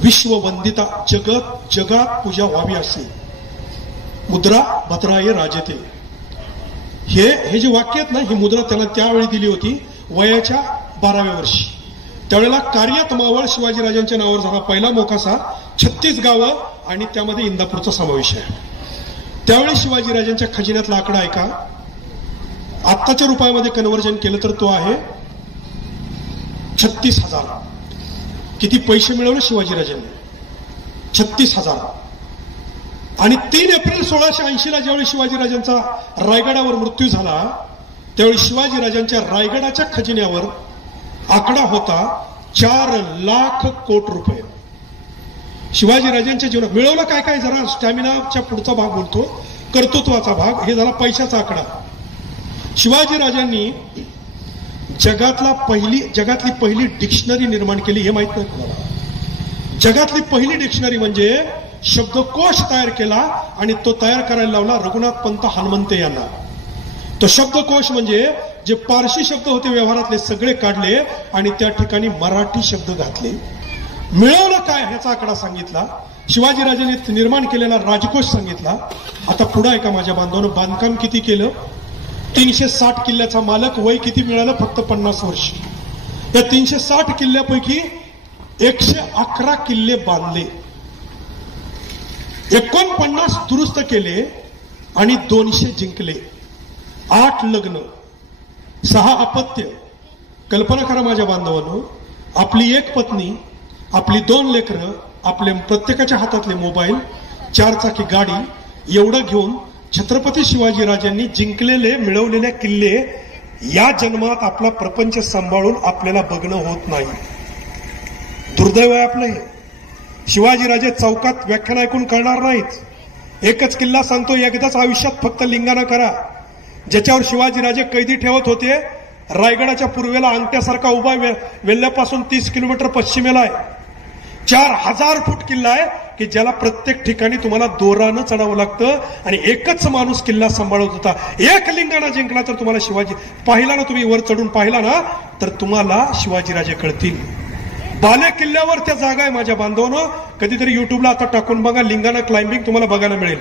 विश्ववंदिता, जगात पूजा व्हावी असे. मुद्रा भद्राय राजते, हे जे वाक्य आहेत ना, ही मुद्रा त्याला त्यावेळी दिली होती वयाच्या 12व्या वर्षी. त्यावेळेला कार्यत मावळ शिवाजीराजांच्या नावावर झाला पहिला मोकासा, 36 गावं आणि त्यामध्ये इंदापूरचा समावेश आहे. त्यावेळी शिवाजीराजांच्या खजिन्यातला आकडा ऐका. आत्ताच्या रुपयामध्ये कन्व्हर्जन केलं तर तो आहे 36,000. किती पैसे मिळवले शिवाजीराजांनी? 36,000. आणि 3 एप्रिल 1680 ज्यावेळी शिवाजीराजांचा रायगडावर मृत्यू झाला, त्यावेळी शिवाजीराजांच्या रायगडाच्या खजिन्यावर आकडा होता 4 लाख कोटी रुपये. शिवाजीराजांच्या जीवनात मिळवलं काय काय, जरा स्टॅमिनाच्या पुढचा भाग बोलतो, कर्तृत्वाचा भाग, हे झाला पैशाचा आकडा. शिवाजीराजांनी जगातली पहिली डिक्शनरी निर्माण केली. हे माहित नाही तुम्हाला? जगातली पहिली डिक्शनरी म्हणजे शब्दकोश तयार केला आणि तो तयार करायला लावला रघुनाथ पंत हनुमंते यांना. तो शब्दकोश म्हणजे जे पारशी शब्द होते व्यवहारातले सगळे काढले आणि त्या ठिकाणी मराठी शब्द घातले. मिळवलं काय ह्याचा आकडा सांगितला. शिवाजीराजांनी निर्माण केलेला राजकोष सांगितला. आता पुढे ऐका माझ्या बांधवांनो, बांधकाम किती केलं? 360 किल्ल्याचा मालक, वय किती मिळालं? फक्त 50 वर्ष. या 360 किल्ल्यापैकी 111 किल्ले बांधले, 49 दुरुस्त केले आणि 200 जिंकले. 8 लग्न, 6 अपत्य. कल्पना करा माझ्या बांधवांनो, आपली एक पत्नी, आपली 2 लेकरं, आपले प्रत्येकाच्या हातातले मोबाईल, 4 चाकी गाडी, एवढं घेऊन छत्रपती शिवाजीराजांनी जिंकलेले मिळवलेले किल्ले या जन्मात आपला प्रपंच सांभाळून आपल्याला बघणं होत नाही. दुर्दैव आहे आपलं हे. शिवाजीराजे चौकात व्याख्यान ऐकून कळणार नाहीत. एकच किल्ला सांगतो, एकदाच आयुष्यात फक्त लिंगाणा करा. ज्याच्यावर शिवाजीराजे कैदी ठेवत होते, रायगडाच्या पूर्वेला अंगठ्यासारखा उभा, वेल्ल्यापासून 30 किलोमीटर पश्चिमेला आहे. 4000 फूट किल्ला आहे की ज्याला प्रत्येक ठिकाणी तुम्हाला दोरानं चढावं लागतं आणि एकच माणूस किल्ला सांभाळत होता. एक लिंगाणा जिंकला तर तुम्हाला शिवाजी पाहिला ना, तुम्ही वर चढून पाहिला ना तर तुम्हाला शिवाजीराजे कळतील. बाले किल्ल्यावर त्या जागा आहे माझ्या बांधवांनो. कधीतरी युट्यूबला आता टाकून बघा, लिंगाणा क्लाइम्बिंग तुम्हाला बघायला मिळेल.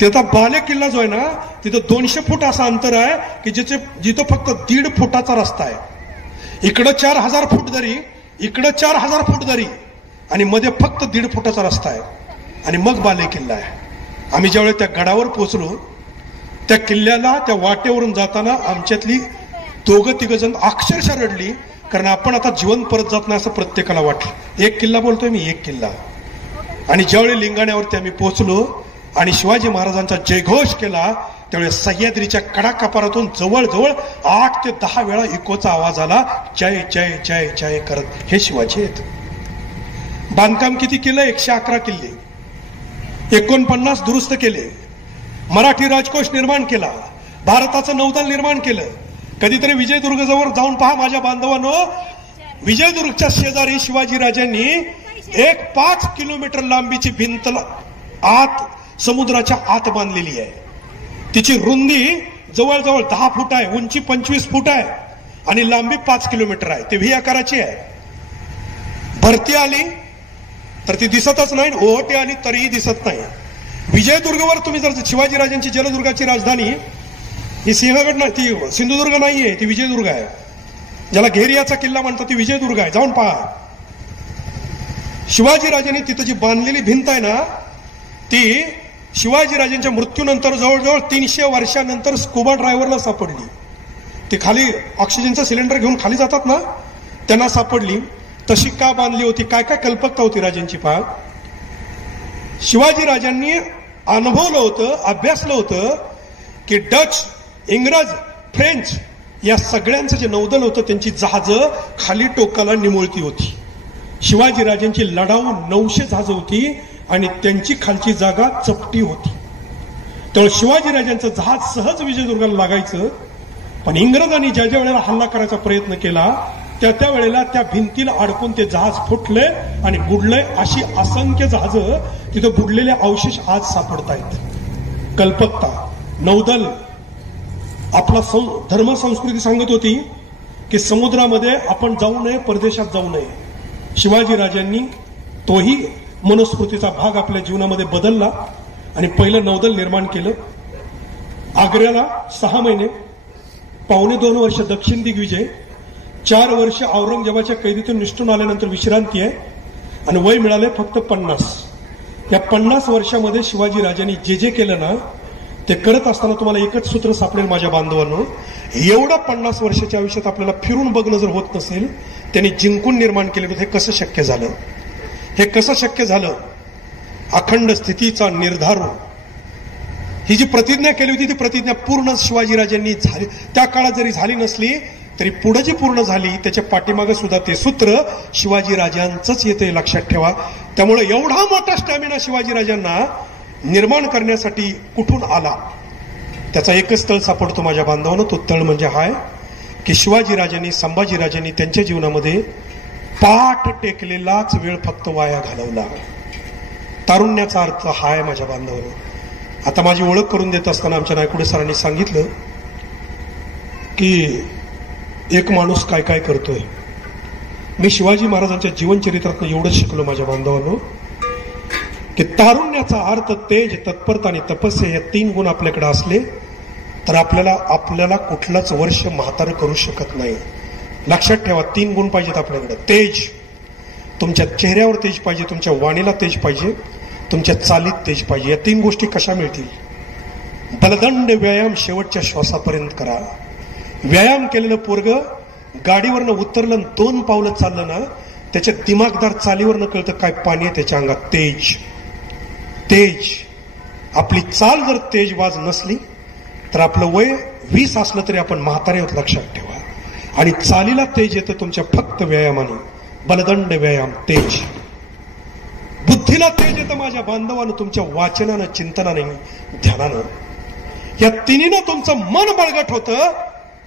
त्याचा बाले किल्ला जो आहे ना, तिथं 200 फूट असं अंतर आहे की जिथं फक्त 1.5 फुटाचा रस्ता आहे. इकडं 4000 फूट दरी, इकडं 4000 फूट दरी आणि मध्ये फक्त 1.5 फुटाचा रस्ता आहे आणि मग बाले किल्ला आहे. आम्ही ज्यावेळी त्या गडावर पोहोचलो त्या किल्ल्याला त्या वाटेवरून जाताना आमच्यातली दोघं तिघ जण अक्षरशः रडली, कारण आपण आता जीवन परत जात नाही असं प्रत्येकाला वाटलं. एक किल्ला बोलतोय मी, एक किल्ला. आणि ज्यावेळी लिंगाण्यावरती आम्ही पोहोचलो आणि शिवाजी महाराजांचा जयघोष केला, त्यावेळी सह्याद्रीच्या कडाकपारातून जवळजवळ 8 ते 10 वेळा इकोचा आवाज आला, जय जय जय जय करत. हे शिवाजी आहेत. बांधकाम किती केलं? 111 किल्ले, 49 दुरुस्त केले, मराठी राजकोष निर्माण केला, भारताचं नौदल निर्माण केलं. कधीतरी विजयदुर्ग जवळ जाऊन पहा माझ्या बांधवांनो. विजयदुर्गच्या शेजारी शिवाजीराजांनी एक 5 किलोमीटर लांबीची भिंत आत समुद्राच्या आत बांधलेली आहे. तिची रुंदी जवळजवळ 10 फूट आहे, उंची 25 फूट आहे आणि लांबी 5 किलोमीटर आहे. ते व्ही आकाराची आहे. भरती आली तर ती दिसतच नाही, ओहोटी आली तरीही दिसत नाही. विजयदुर्गवर तुम्ही जर शिवाजीराजांची जलदुर्गाची राजधानी ही सिंहगड नाही, ती सिंधुदुर्ग नाहीये, ती विजयदुर्ग आहे. ज्याला घेरियाचा किल्ला म्हणतात ती विजयदुर्ग आहे. जाऊन पहा. शिवाजीराजांनी तिथं जी बांधलेली भिंत आहे ना, ती शिवाजीराजांच्या मृत्यूनंतर जवळजवळ 300 वर्षानंतर स्कुबा ड्रायव्हरला सापडली. ती खाली ऑक्सिजनचं सिलेंडर घेऊन खाली जातात ना, त्यांना सापडली. तशी का बांधली होती, काय काय कल्पकता होती राजांची पहा. शिवाजीराजांनी अनुभवलं होतं, अभ्यासलं होतं की डच, इंग्रज, फ्रेंच या सगळ्यांचं जे नौदल होतं त्यांची जहाजं खाली टोकाला निमुळती होती. शिवाजीराजांची लढाऊ 900 जहाजं होती आणि त्यांची खालची जागा चपटी होती. त्यामुळे शिवाजीराजांचं जहाज सहज विजयदुर्गाला लागायचं. पण इंग्रजांनी ज्या ज्या वेळेला हल्ला करायचा प्रयत्न केला त्या वेळेला त्या भिंतीला अडकून ते जहाज फुटले आणि बुडले. अशी असंख्य जहाजं तिथं बुडलेले अवशेष आज सापडतायत. कल्पकता, नौदल. आपला धर्म संस्कृती सांगत होती की समुद्रामध्ये आपण जाऊ नये, परदेशात जाऊ नये. शिवाजीराजांनी तोही मनुस्मृतीचा भाग आपल्या जीवनामध्ये बदलला आणि पहिलं नौदल निर्माण केलं. आग्र्याला 6 महिने, 2.25 वर्ष दक्षिण दिग्विजय, 4 वर्ष औरंगजेबाच्या कैदीतून निष्ठून आल्यानंतर विश्रांती आहे आणि वय मिळाले फक्त 50. या 50 वर्षामध्ये शिवाजीराजांनी जे जे केलं ना ते करत असताना तुम्हाला एकच सूत्र सापडेल माझ्या बांधवांनो. एवढं 50 वर्षाच्या आयुष्यात आपल्याला फिरून बघणं जर होत नसेल, त्यांनी जिंकून निर्माण केलेलं हे कसं शक्य झालं? हे कसं शक्य झालं? अखंड स्थितीचा निर्धार. ही जी प्रतिज्ञा केली होती ती प्रतिज्ञा पूर्ण शिवाजीराजांनी झाली. त्या काळात जरी झाली नसली तरी पुढे जी पूर्ण झाली त्याच्या पाठीमागे सुद्धा ते सूत्र शिवाजीराजांचंच येते, लक्षात ठेवा. त्यामुळे एवढा मोठा स्टॅमिना शिवाजीराजांना निर्माण करण्यासाठी कुठून आला? त्याचा एकच तळ सापडतो माझ्या बांधवांनो. तो तळ म्हणजे हाय की शिवाजीराजांनी, संभाजीराजांनी त्यांच्या जीवनामध्ये पाठ टेकलेलाच वेळ फक्त वाया घालवला. तारुण्याचा अर्थ हाय माझ्या बांधवांनो. आता माझी ओळख करून देत असताना आमच्या नायकुडे सरांनी सांगितलं की एक माणूस काय काय करतोय. मी शिवाजी महाराजांच्या जीवनचरित्रातून एवढंच शिकलो माझ्या बांधवांनो की तारुण्याचा अर्थ तेज, तत्परता आणि तपस्या या 3 गुण आपल्याकडे असले तर आपल्याला कुठलंच वर्ष म्हातारं करू शकत नाही. लक्षात ठेवा, 3 गुण पाहिजेत आपल्याकडे. तेज, तुमच्या चेहऱ्यावर तेज पाहिजे, तुमच्या वाणीला तेज पाहिजे, तुमच्या चालीत तेज पाहिजे. या 3 गोष्टी कशा मिळतील? बलदंड व्यायाम शेवटच्या श्वासापर्यंत करा. व्यायाम केलेलं पोरग गाडीवरनं उतरलं, 2 पावलं चाललं ना, त्याच्या दिमागदार चालीवरनं कळतं काय पाणी आहे त्याच्या अंगात. तेज, तेज. आपली चाल जर तेजबाज नसली तर आपलं वय 20 असलं तरी आपण म्हातारे होत, लक्षात ठेवा. आणि चालीला तेज येतं तुमच्या फक्त व्यायामाने. बलदंड व्यायाम, तेज. बुद्धीला तेज येतं माझ्या बांधवानं तुमच्या वाचनानं, चिंतनानं, ध्यानानं. या 3नं तुमचं मन बळकट होतं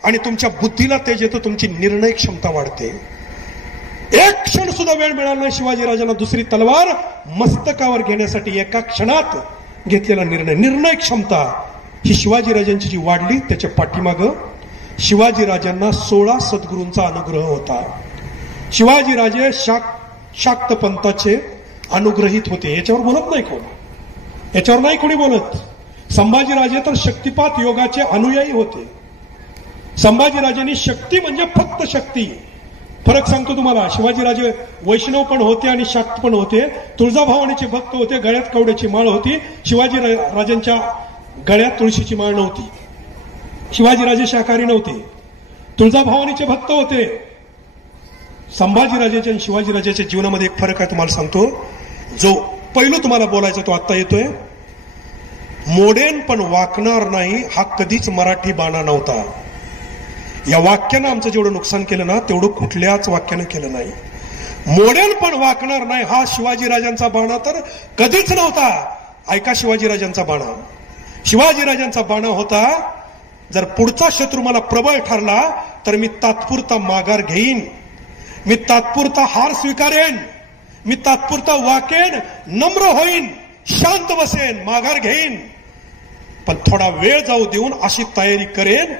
आणि तुमच्या बुद्धीला तेज येतं, तुमची निर्णय क्षमता वाढते. एक क्षण सुद्धा वेळ मिळाला नाही शिवाजीराजांना दुसरी तलवार मस्तकावर घेण्यासाठी. एका क्षणात घेतलेला निर्णय क्षमता ही शिवाजीराजांची जी वाढली त्याच्या पाठीमागं शिवाजीराजांना 16 सद्गुरूंचा अनुग्रह होता. शिवाजीराजे शाक्त पंथाचे अनुग्रहित होते. याच्यावर बोलत नाही कोण, याच्यावर नाही कोणी बोलत. संभाजीराजे तर शक्तिपात योगाचे अनुयायी होते. संभाजीराजांनी शक्ती म्हणजे फक्त शक्ती. फरक सांगतो तुम्हाला. शिवाजीराजे वैष्णव पण होते आणि शाक्त पण होते. तुळजाभवानीचे भक्त होते, गळ्यात कवड्याची माळ होती. शिवाजी राजांच्या गळ्यात तुळशीची माळ नव्हती. शिवाजीराजे शाकाहारी नव्हते. तुळजाभवानीचे भक्त होते. संभाजीराजाच्या आणि शिवाजीराजाच्या जीवनामध्ये एक फरक आहे, तुम्हाला सांगतो. जो पहिलं तुम्हाला बोलायचा तो आत्ता येतोय. मोडेन पण वाकणार नाही हा कधीच मराठी बाणा नव्हता. या वाक्यानं आमचं जेवढं नुकसान केलं ना तेवढं कुठल्याच वाक्यानं केलं नाही. मोडेन पण वाकणार नाही हा शिवाजीराजांचा बाणा तर कधीच नव्हता. ऐका शिवाजीराजांचा बाणा. शिवाजीराजांचा बाणा होता, जर पुढचा शत्रू मला प्रबळ ठरला तर मी तात्पुरता माघार घेईन, मी तात्पुरता हार स्वीकारेन, मी तात्पुरता वाकेन, नम्र होईन, शांत बसेन, माघार घेईन, पण थोडा वेळ जाऊ देऊन अशी तयारी करेन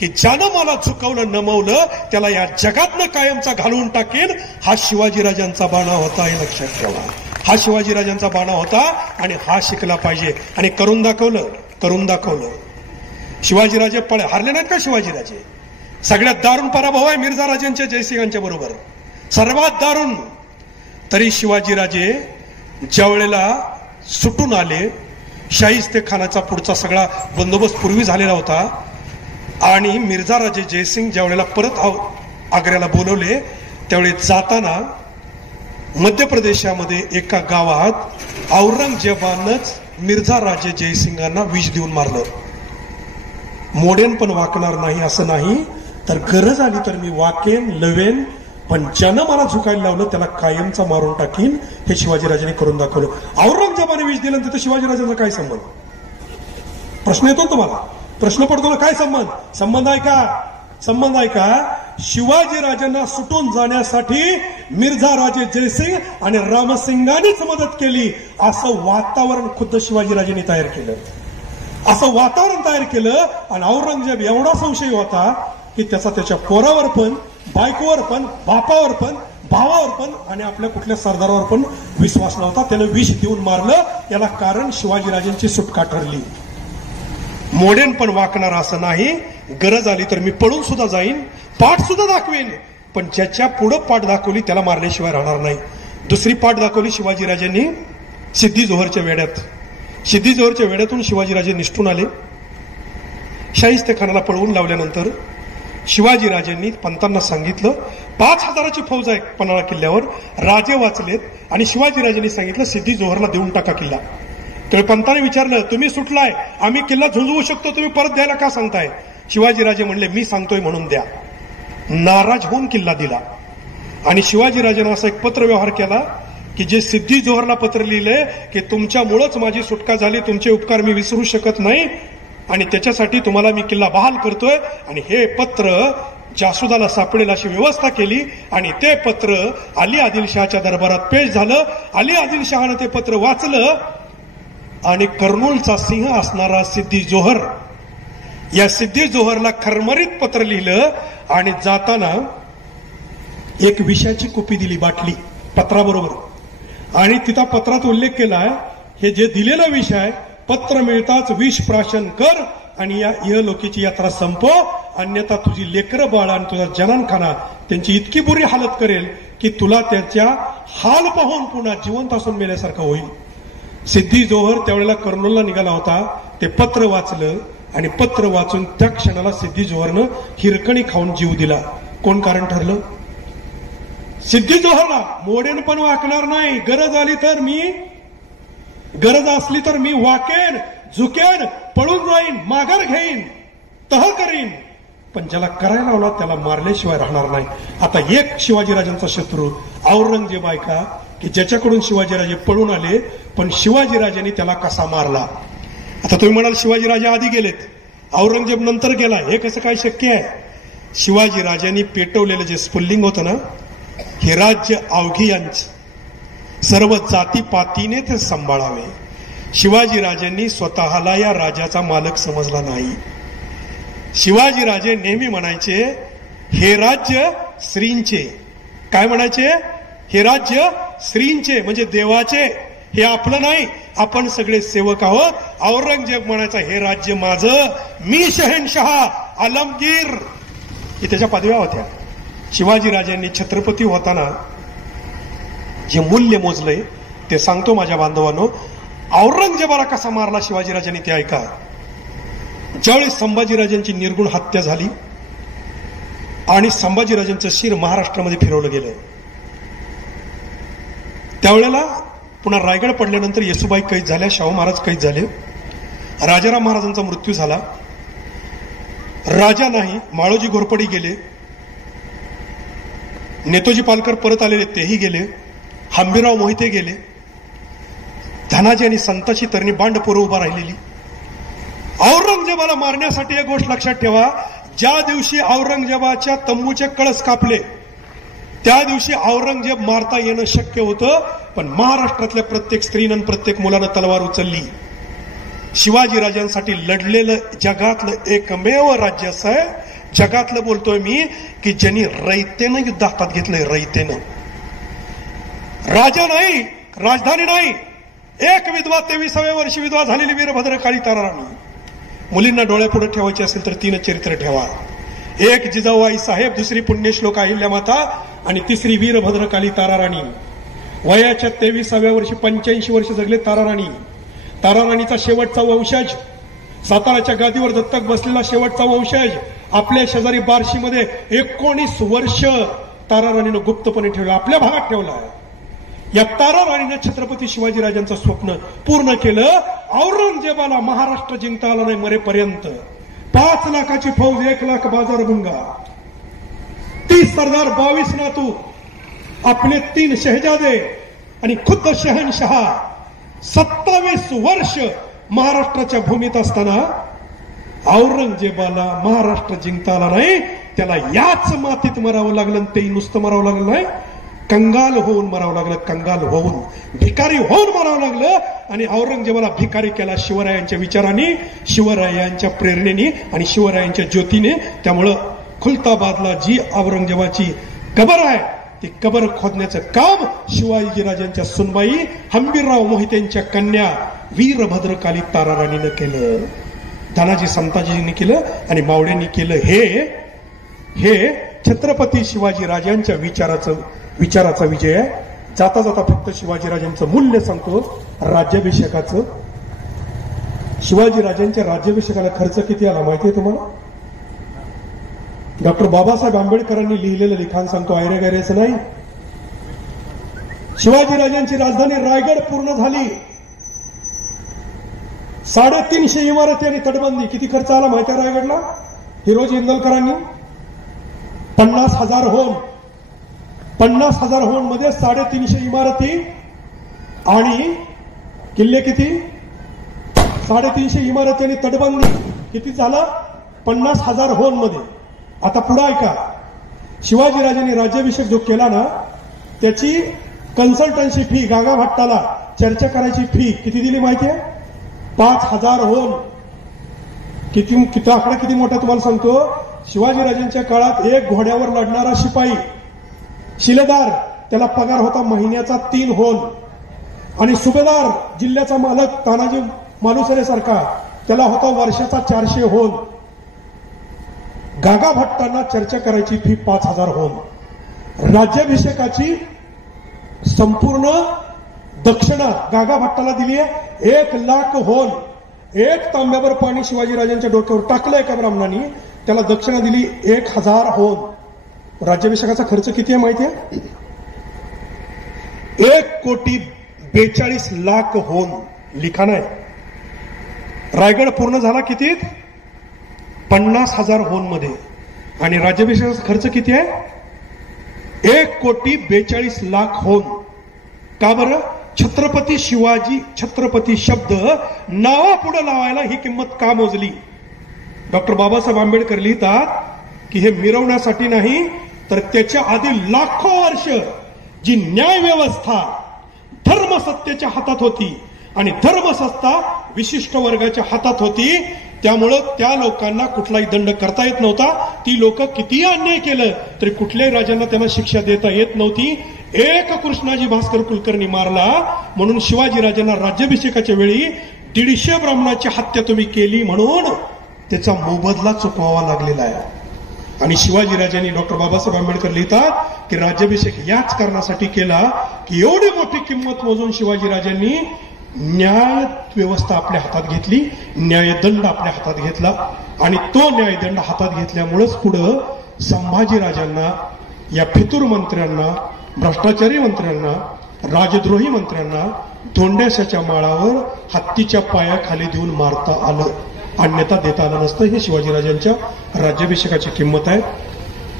की ज्यानं मला झुकवलं नमवलं त्याला या जगातनं कायमचा घालवून टाकेन. हा शिवाजीराजांचा बाणा होता, हे लक्षात ठेवा. हा शिवाजीराजांचा बाणा होता आणि हा शिकला पाहिजे. आणि करून दाखवलं. शिवाजीराजे हारले नाहीत का? शिवाजीराजे सगळ्यात दारुण पराभव आहे मिर्झा राजांच्या, जयसिंगांच्या बरोबर सर्वात दारुण. तरी शिवाजीराजे ज्यावेळेला सुटून आले, शाहिस्तेखानाचा पुढचा सगळा बंदोबस्त पूर्वी झालेला होता आणि मिर्झा राजे जयसिंग ज्यावेळेला परत आग्र्याला बोलवले त्यावेळी जाताना मध्य प्रदेशामध्ये एका गावात औरंगजेबानंच मिर्झा राजे जयसिंगांना विष देऊन मारलं. मोडेन पण वाकणार नाही असं नाही, तर गरज आली तर मी वाकेन, लवेन, पण ज्यानं मला झुकायला लावलं त्याला कायमचा मारून टाकीन. हे शिवाजीराजांनी करून दाखवलं. औरंगजेबाने विष दिलं तिथं शिवाजीराजांचा काय संबंध? प्रश्न येतो तुम्हाला, प्रश्न पडतो ना, काय संबंध आहे का? शिवाजीराजांना सुटून जाण्यासाठी मिर्झा राजे जयसिंग आणि रामसिंगांनीच मदत केली असं वातावरण खुद्द शिवाजीराजांनी तयार केलं. असं वातावरण तयार केलं आणि औरंगजेब एवढा संशय होता की त्याचा त्याच्या पोरावर पण, बायकोवर पण, बापावर पण, भावावर पण आणि आपल्या कुठल्या सरदारावर पण विश्वास नव्हता. त्यानं विष देऊन मारलं. याला कारण शिवाजीराजांची सुटका ठरली. मोडेन पण वाकणार असं नाही, गरज आली तर मी पळून सुद्धा जाईन, पाठ सुद्धा दाखवेन, पण ज्याच्या पुढं पाठ दाखवली त्याला मारल्याशिवाय राहणार नाही. दुसरी पाठ दाखवली शिवाजीराजांनी सिद्धी जोहरच्या वेड्यात. सिद्धी जोहरच्या वेड्यातून शिवाजीराजे निष्ठून आले. शाहिस्तेखानाला पळवून लावल्यानंतर शिवाजीराजांनी पंतांना सांगितलं 5,000ची फौज आहे पन्हाळा किल्ल्यावर, राजे वाचलेत आणि शिवाजीराजांनी सांगितलं सिद्धी जोहरला देऊन टाका किल्ला. त्यावेळी पंताने विचारलं तुम्ही सुटलाय, आम्ही किल्ला झुंजवू शकतो, तुम्ही परत द्यायला का सांगताय? शिवाजीराजे म्हणले मी सांगतोय म्हणून द्या. नाराज होऊन किल्ला दिला. आणि शिवाजीराजांना असा एक पत्र व्यवहार केला की जे सिद्धी जोहरला पत्र लिहिलंय की तुमच्यामुळेच माझी सुटका झाली, तुमचे उपकार मी विसरू शकत नाही आणि त्याच्यासाठी तुम्हाला मी किल्ला बहाल करतोय. आणि हे पत्र जासुदाला सापडेल अशी व्यवस्था केली आणि ते पत्र अली आदिलशहाच्या दरबारात पेश झालं. अली आदिलशहानं ते पत्र वाचलं आणि कर्नूलचा सिंह असणारा सिद्धी जोहर, या सिद्धी जोहरला खरमरीत पत्र लिहिलं आणि जाताना एक विषाची कुपी दिली, बाटली पत्राबरोबर. आणि तिथं पत्रात उल्लेख केलाय हे जे दिलेलं विष आहे, पत्र मिळताच विष प्राशन कर आणि या इहलोकीची यात्रा संपव, अन्यथा तुझी लेकरं बाळ आणि तुझा जनानखाना त्यांची इतकी बुरी हालत करेल की तुला त्याच्या हाल पाहून पुन्हा जिवंत असून मेल्यासारखं होईल. सिद्धी जोहर त्यावेळेला कर्नूलला निघाला होता. ते पत्र वाचलं आणि पत्र वाचून त्या क्षणाला सिद्धी जोहरनं हिरकणी खाऊन जीव दिला. कोण कारण ठरलं? सिद्धी जोहरला. मोडेन पण वाकणार नाही, गरज असली तर मी वाकेन, झुकेन, पळून जाईन, माघार घेईन, तह करीन, पण ज्याला करायला लावला त्याला मारल्याशिवाय राहणार नाही. आता एक शिवाजीराजांचा शत्रू औरंगजेब ऐका की ज्याच्याकडून शिवाजीराजे पळून आले, पण शिवाजीराजांनी त्याला कसा मारला. आता तुम्ही म्हणाल शिवाजीराजे आधी गेलेत, औरंगजेब नंतर गेला, हे कसं काय शक्य आहे? शिवाजीराजांनी पेटवलेलं जे स्फुल्लिंग होतं ना, हे राज्य अवघी यांचं, सर्व जातीपातीने ते सांभाळावे. शिवाजीराजांनी स्वतःला या राजाचा मालक समजला नाही. शिवाजीराजे नेहमी म्हणायचे हे राज्य श्रींचे. काय म्हणायचे? हे राज्य श्रींचे म्हणजे देवाचे, हे आपलं नाही, आपण सगळे सेवक आहोत. औरंगजेब म्हणायचा हे राज्य माझं, मी शहेनशहा आलमगीर. हे त्याच्या पदव्या होत्या. शिवाजीराजांनी छत्रपती होताना जे मूल्य मोजलंय ते सांगतो माझ्या बांधवांनो. औरंगजेबाला कसा मारला शिवाजीराजांनी ते ऐका. ज्यावेळेस संभाजीराजांची निर्गुण हत्या झाली आणि संभाजीराजांचं शिर महाराष्ट्रामध्ये फिरवलं गेलं, त्यावेळेला पुन्हा रायगड पडल्यानंतर येसुबाई कैद झाल्या, शाहू महाराज कैद झाले, राजाराम महाराजांचा मृत्यू झाला. राजा नाही, माळोजी घोरपडी गेले, नेतोजी पालकर परत आलेले तेही गेले, हंबीरराव मोहिते गेले, धनाजी आणि संताची तरणी बांड पोरं उभा राहिलेली. औरंगजेबाला मारण्यासाठी एक गोष्ट लक्षात ठेवा, ज्या दिवशी औरंगजेबाच्या तंबूचे कळस कापले त्या दिवशी औरंगजेब मारता येणं शक्य होतं, पण महाराष्ट्रातल्या प्रत्येक स्त्रीनं प्रत्येक मुलानं तलवार उचलली. शिवाजीराजांसाठी लढलेलं जगातलं एकमेव राज्य असं आहे, जगातलं बोलतोय मी, की ज्यांनी रयतेनं युद्ध हातात घेतलंय. रयतेनं, राजा नाही, राजधानी नाही, एक विधवा 23व्या वर्षी विधवा झालेली वीरभद्रकाळी ताराराणी. मुलींना डोळ्यापुढे ठेवायचे असेल तर 3 चरित्र ठेवा. एक जिजाऊबाई साहेब, दुसरी पुण्यश्लोक अहिल्यामाता आणि तिसरी वीरभद्रकाली ताराराणी. वयाच्या 23व्या वर्षी 85 वर्ष जगले ताराराणी. ताराराणीचा शेवटचा वंशज, साताराच्या गादीवर दत्तक बसलेला शेवटचा वंशज, आपल्या शेजारी बार्शीमध्ये 19 वर्ष ताराराणीनं गुप्तपणे ठेवलं, आपल्या भागात ठेवला. या ताराराणीनं छत्रपती शिवाजीराजांचं स्वप्न पूर्ण केलं. औरंगजेबाला महाराष्ट्र जिंकता आला नाही मरेपर्यंत. 5 लाखाची फौज, 1 लाख बाजार भुंगा, 30 सरदार, 22 नातू, आपले 3 शहजादे आणि खुद्द शहनशहा 27 वर्ष महाराष्ट्राच्या भूमीत असताना औरंगजेबाला महाराष्ट्र जिंकता आला नाही. त्याला याच मातीत मरावं लागलं. तेही नुसतं मरावं लागलं नाही, कंगाल होऊन मरावं लागलं. कंगाल होऊन, भिकारी होऊन मरावं लागलं. आणि औरंगजेबाला भिकारी केला शिवरायांच्या विचारांनी, शिवरायांच्या प्रेरणेने आणि शिवरायांच्या ज्योतीने. त्यामुळं खुलताबादला जी औरंगजेबाची कबर आहे ती कबर खोदण्याचं काम शिवाजीराजांच्या सुनबाई हंबीरराव मोहितेंच्या कन्या वीरभद्रकाली ताराराणीनं केलं, धनाजी संताजींनी केलं आणि मावळ्यांनी केलं. हे छत्रपती शिवाजीराजांच्या विचाराचा विजय आहे. जाता जाता फक्त शिवाजीराजांचं मूल्य सांगतो. राज्याभिषेकाचं, शिवाजीराजांच्या राज्याभिषेकाला खर्च किती आला माहितीये तुम्हाला? डॉक्टर बाबासाहेब आंबेडकरांनी लिहिलेलं लिखाण सांगतो, ऐरेगैरेचं नाही. शिवाजीराजांची राजधानी रायगड पूर्ण झाली. 350 इमारती आणि तटबंदी. किती खर्च आला माहिती आहे रायगडला? हिरोजी इंदलकरांनी 50,000 होम, 50,000 होम मध्ये 350 इमारती आणि किल्ले किती? 350 इमारती आणि तटबंदी. किती झालं? 50,000 होम मध्ये. आता पुढे ऐका, शिवाजीराजांनी राज्याभिषेक जो केला ना त्याची कन्सल्टन्सी फी, गागा भट्टाला चर्चा करायची फी किती दिली माहितीये? 5,000 होम. किती आकडा किती मोठा तुम्हाला सांगतो. शिवाजीराजांच्या काळात एक घोड्यावर लढणारा शिपाई, शिलेदार, त्याला पगार होता महिन्याचा 3 होन. आणि सुभेदार, जिल्ह्याचा मालक तानाजी मालुसरे सारखा, त्याला होता वर्षाचा 400 होन. गागा भट्टांना चर्चा करायची फी 5,000 होन. राज्याभिषेकाची संपूर्ण दक्षिणा गागा भट्टाला दिली आहे 1 लाख होन. 1 तांब्यावर पाणी शिवाजीराजांच्या डोक्यावर टाकलं एका ब्राह्मणांनी, त्याला दक्षिणा दिली 1,000 होन. राज्याभिषेकाचा खर्च किती आहे माहिती आहे? 1,42,00,000 होन. लिखाण आहे. रायगड पूर्ण झाला किती? 50,000 होन मध्ये. आणि राज्याभिषेकाचा खर्च किती आहे? 1,42,00,000 होन. का बरं? छत्रपती शिवाजी, छत्रपती शब्द नावापुढे लावायला ही किंमत का मोजली? डॉक्टर बाबासाहेब आंबेडकर लिहितात की हे मिरवण्यासाठी नाही, तर त्याच्या आधी लाखो वर्ष जी न्याय व्यवस्था धर्मसत्तेच्या हातात होती आणि धर्मसत्ता विशिष्ट वर्गाच्या हातात होती, त्यामुळं त्या लोकांना कुठलाही दंड करता येत नव्हता. ती लोक कितीही अन्याय केलं तरी कुठल्याही राजांना त्यांना शिक्षा देता येत नव्हती. एक कृष्णाजी भास्कर कुलकर्णी मारला म्हणून शिवाजीराजांना राज्याभिषेकाच्या वेळी 150 ब्राह्मणाची हत्या तुम्ही केली म्हणून त्याचा मोबदला चुकवावा लागलेला आहे. आणि शिवाजीराजांनी, डॉक्टर बाबासाहेब आंबेडकर लिहितात की राज्याभिषेक याच कारणासाठी केला की एवढी मोठी किंमत मोजून शिवाजीराजांनी न्याय व्यवस्था आपल्या हातात घेतली, न्यायदंड आपल्या हातात घेतला आणि तो न्यायदंड हातात घेतल्यामुळेच पुढं संभाजीराजांना, या फितूर मंत्र्यांना, भ्रष्टाचारी मंत्र्यांना, राजद्रोही मंत्र्यांना धोंड्याशाच्या माळावर हत्तीच्या पायाखाली देऊन मारता आलं, अन्यथा देता आलं नसतं. हे शिवाजीराजांच्या राज्याभिषेकाची किंमत आहे.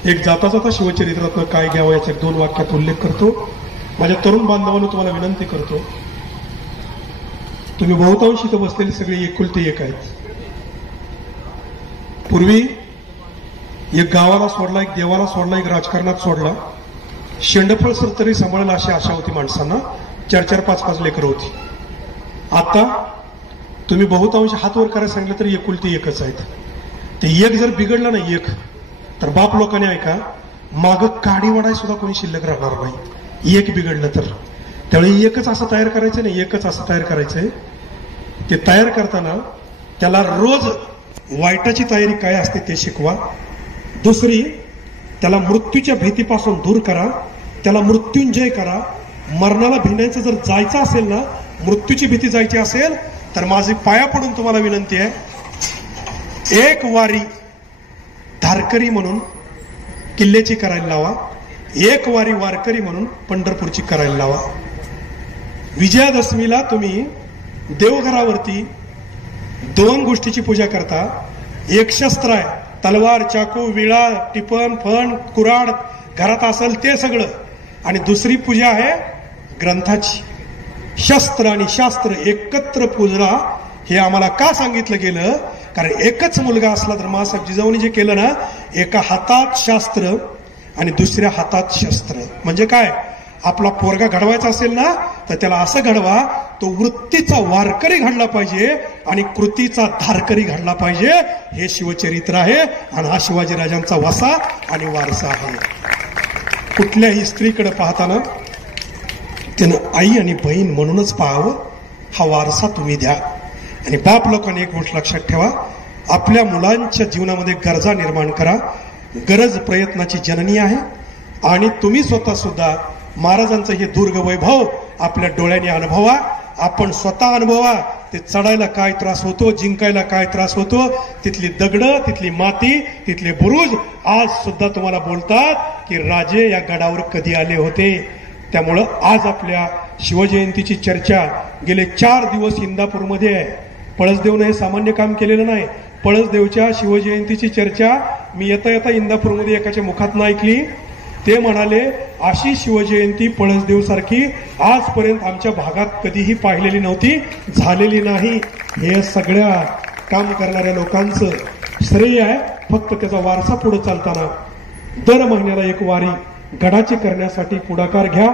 एक जाता जाता शिवचरित्रातनं काय घ्यावं याचा 2 वाक्यात उल्लेख करतो. माझ्या तरुण बांधवांनो तुम्हाला विनंती करतो, तुम्ही बहुतांश इथं बसलेली सगळी एकुलती एक आहेत. पूर्वी एक गावाला सोडला, एक देवाला सोडला, एक राजकारणात सोडला, शेंडफळ सर तरी सांभाळेल अशी आशा होती माणसांना. 4-4, 5-5 लेकरं होती. आता तुम्ही बहुतांश हात वर करायला सांगितलं तरी एकुलती एकच आहेत. ते एक जर बिघडलं ना एक, तर बाप लोकांनी ऐका, माग काडी वडाय सुद्धा कोणी शिल्लक राहणार नाही एक बिघडलं तर. त्यावेळी एकच असं तयार करायचं नाही, एकच असं तयार करायचंय. ते तयार करताना त्याला रोज वाईटाची तयारी काय असते ते शिकवा. दुसरी, त्याला मृत्यूच्या भीतीपासून दूर करा, त्याला मृत्युंजय करा. मरणाला भिण्याचं जर जायचं असेल ना, मृत्यूची भीती जायची असेल तर माझी पाया पडून तुम्हाला विनंती आहे, एक वारी धारकरी म्हणून किल्ल्याची करायला लावा, एक वारी वारकरी म्हणून पंढरपूरची करायला लावा. विजयादशमीला तुम्ही देवघरावरती 2 गोष्टीची पूजा करता. एक शस्त्र आहे, तलवार, चाकू, विळा, टिपण, फण, कुऱ्हाड घरात असेल ते सगळं. आणि दुसरी पूजा आहे ग्रंथाची. शस्त्र आणि शास्त्र एकत्र पूजला. हे आम्हाला का सांगितलं गेलं? कारण एकच मुलगा असला तर मासाहेब जिजाऊनी जे केलं ना, एका हातात शास्त्र आणि दुसऱ्या हातात शस्त्र. म्हणजे काय, आपला पोरगा घडवायचा असेल ना तर त्याला असं घडवा, तो वृत्तीचा वारकरी घडला पाहिजे आणि कृतीचा धारकरी घडला पाहिजे. हे शिवचरित्र आहे आणि हा शिवाजीराजांचा वसा आणि वारसा आहे. कुठल्याही स्त्रीकडे पाहताना त्यानं आई आणि बहीण म्हणूनच पाहावं. हा वारसा तुम्ही द्या. आणि बाप लोकांनी एक गोष्ट लक्षात ठेवा, आपल्या मुलांच्या जीवनामध्ये गरजा निर्माण करा. गरज प्रयत्नाची जननी आहे. आणि तुम्ही स्वतः सुद्धा महाराजांचं हे दुर्ग वैभव आपल्या डोळ्याने अनुभवा. आपण स्वतः अनुभवा. ते चढायला काय त्रास होतो, जिंकायला काय त्रास होतो, तिथली दगडं, तिथली माती, तिथले बुरुज आज सुद्धा तुम्हाला बोलतात की राजे या गडावर कधी आले होते. त्यामुळं आज आपल्या शिवजयंतीची चर्चा गेले 4 दिवस इंदापूरमध्ये आहे. पळसदेवनं हे सामान्य काम केलेलं नाही. पळसदेवच्या शिवजयंतीची चर्चा मी येता येता इंदापूरमध्ये एकाच्या मुखातनं ऐकली. ते म्हणाले, अशी शिवजयंती पळसदेव सारखी आजपर्यंत आमच्या भागात कधीही पाहिलेली नव्हती, झालेली नाही. हे सगळ्या काम करणाऱ्या लोकांचं श्रेय आहे. फक्त त्याचा वारसा पुढे चालताना दर महिन्याला एक वारी गडाची करण्यासाठी पुढाकार घ्या.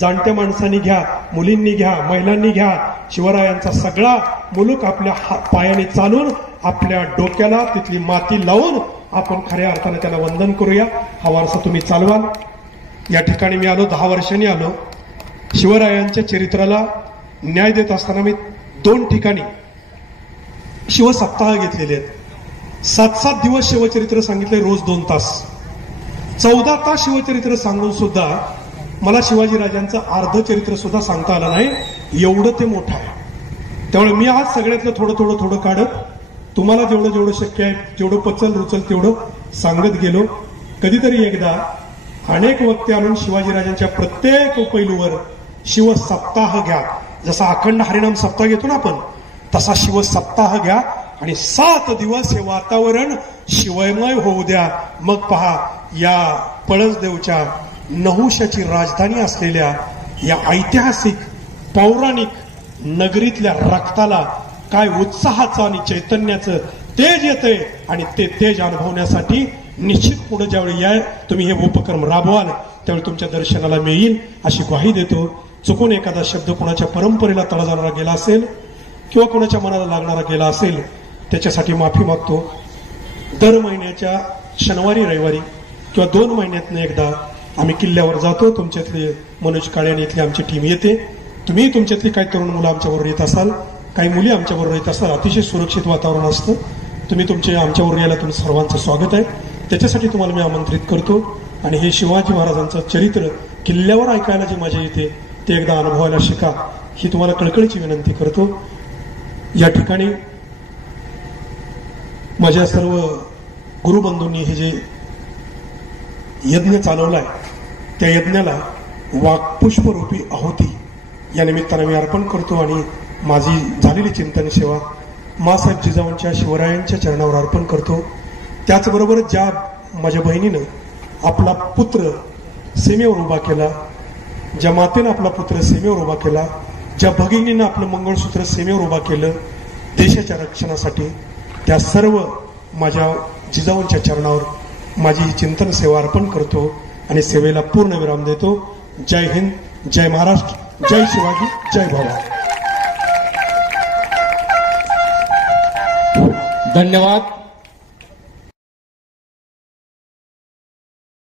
जाणत्या माणसांनी घ्या, मुलींनी घ्या, महिलांनी घ्या. शिवरायांचा सगळा मुलूक आपल्या पायाने चालून, आपल्या डोक्याला तिथली माती लावून आपण खऱ्या अर्थाने त्याला वंदन करूया. हा वारसा तुम्ही चालवाल. या ठिकाणी मी आलो, 10 वर्षांनी आलो. शिवरायांच्या चरित्राला न्याय देत असताना मी 2 ठिकाणी शिवसप्ताह घेतलेले आहेत. 7-7 दिवस शिवचरित्र सांगितले, रोज 2 तास. 14 तास शिवचरित्र सांगून सुद्धा मला शिवाजीराजांचं अर्ध चरित्र सुद्धा सांगता आलं नाही, एवढं ते मोठं आहे. त्यामुळे मी आज सगळ्यातलं थोडं थोडं काढत तुम्हाला जेवढं शक्य आहे, जेवढं पचल रुचल तेवढं सांगत गेलो. कधीतरी एकदा अनेक वक्ते आणून शिवाजीराजांच्या प्रत्येक पैलूवर शिवसप्ताह घ्या. जसा अखंड हरिनाम सप्ताह घेतो ना आपण, तसा शिवसप्ताह घ्या आणि 7 दिवस हे वातावरण शिवमय होऊ द्या. मग पहा, या पळसदेवच्या नहुशाची राजधानी असलेल्या या ऐतिहासिक पौराणिक नगरीतल्या रक्ताला काय उत्साहाचं आणि चैतन्याचं तेज येतंय. आणि ते तेज अनुभवण्यासाठी निश्चित पुढे ज्यावेळी तुम्ही हे उपक्रम राबवाल त्यावेळी तुमच्या दर्शनाला मी येईल अशी ग्वाही देतो. चुकून एखादा शब्द कोणाच्या परंपरेला तडा जाणारा गेला असेल किंवा कोणाच्या मनाला लागणारा गेला असेल त्याच्यासाठी माफी मागतो. दर महिन्याच्या शनिवारी रविवारी किंवा 2 महिन्यातनं एकदा आम्ही किल्ल्यावर जातो. तुमच्यातले मनोज काळे आणि इथली आमची टीम येते. तुम्ही तुमच्यातली काही तरुण मुलं आमच्याबरोबर येत असाल, काही मुली आमच्याबरोबर येत असाल. अतिशय सुरक्षित वातावरण असतं. तुम्ही आमच्याबरोबर यायला तुमचं सर्वांचं स्वागत आहे. त्याच्यासाठी तुम्हाला मी आमंत्रित करतो. आणि हे शिवाजी महाराजांचं चरित्र किल्ल्यावर ऐकायला जी मजा येते ते एकदा अनुभवायला शिका. ही तुम्हाला कळकळीची विनंती करतो. या ठिकाणी माझ्या सर्व गुरुबंधूंनी हे जे यज्ञ चालवलाय त्या यज्ञाला वाक्पुष्परूपी आहुती या निमित्तानं मी अर्पण करतो आणि माझी झालेली चिंतन सेवा मासाहेब जिजाऊंच्या शिवरायांच्या चरणावर अर्पण करतो. त्याचबरोबर ज्या माझ्या बहिणीनं आपला पुत्र सीमेवर उभा केला, ज्या मातेनं आपला पुत्र सीमेवर उभा केला, ज्या भगिनीनं आपलं मंगळसूत्र सीमेवर उभा केलं देशाच्या रक्षणासाठी, त्या सर्व माझ्या जिजाऊंच्या चरणावर माझी ही चिंतन सेवा अर्पण करतो आणि सेवेला पूर्ण विराम देतो. जय हिंद, जय महाराष्ट्र, जय शिवाजी, जय भवानी. धन्यवाद.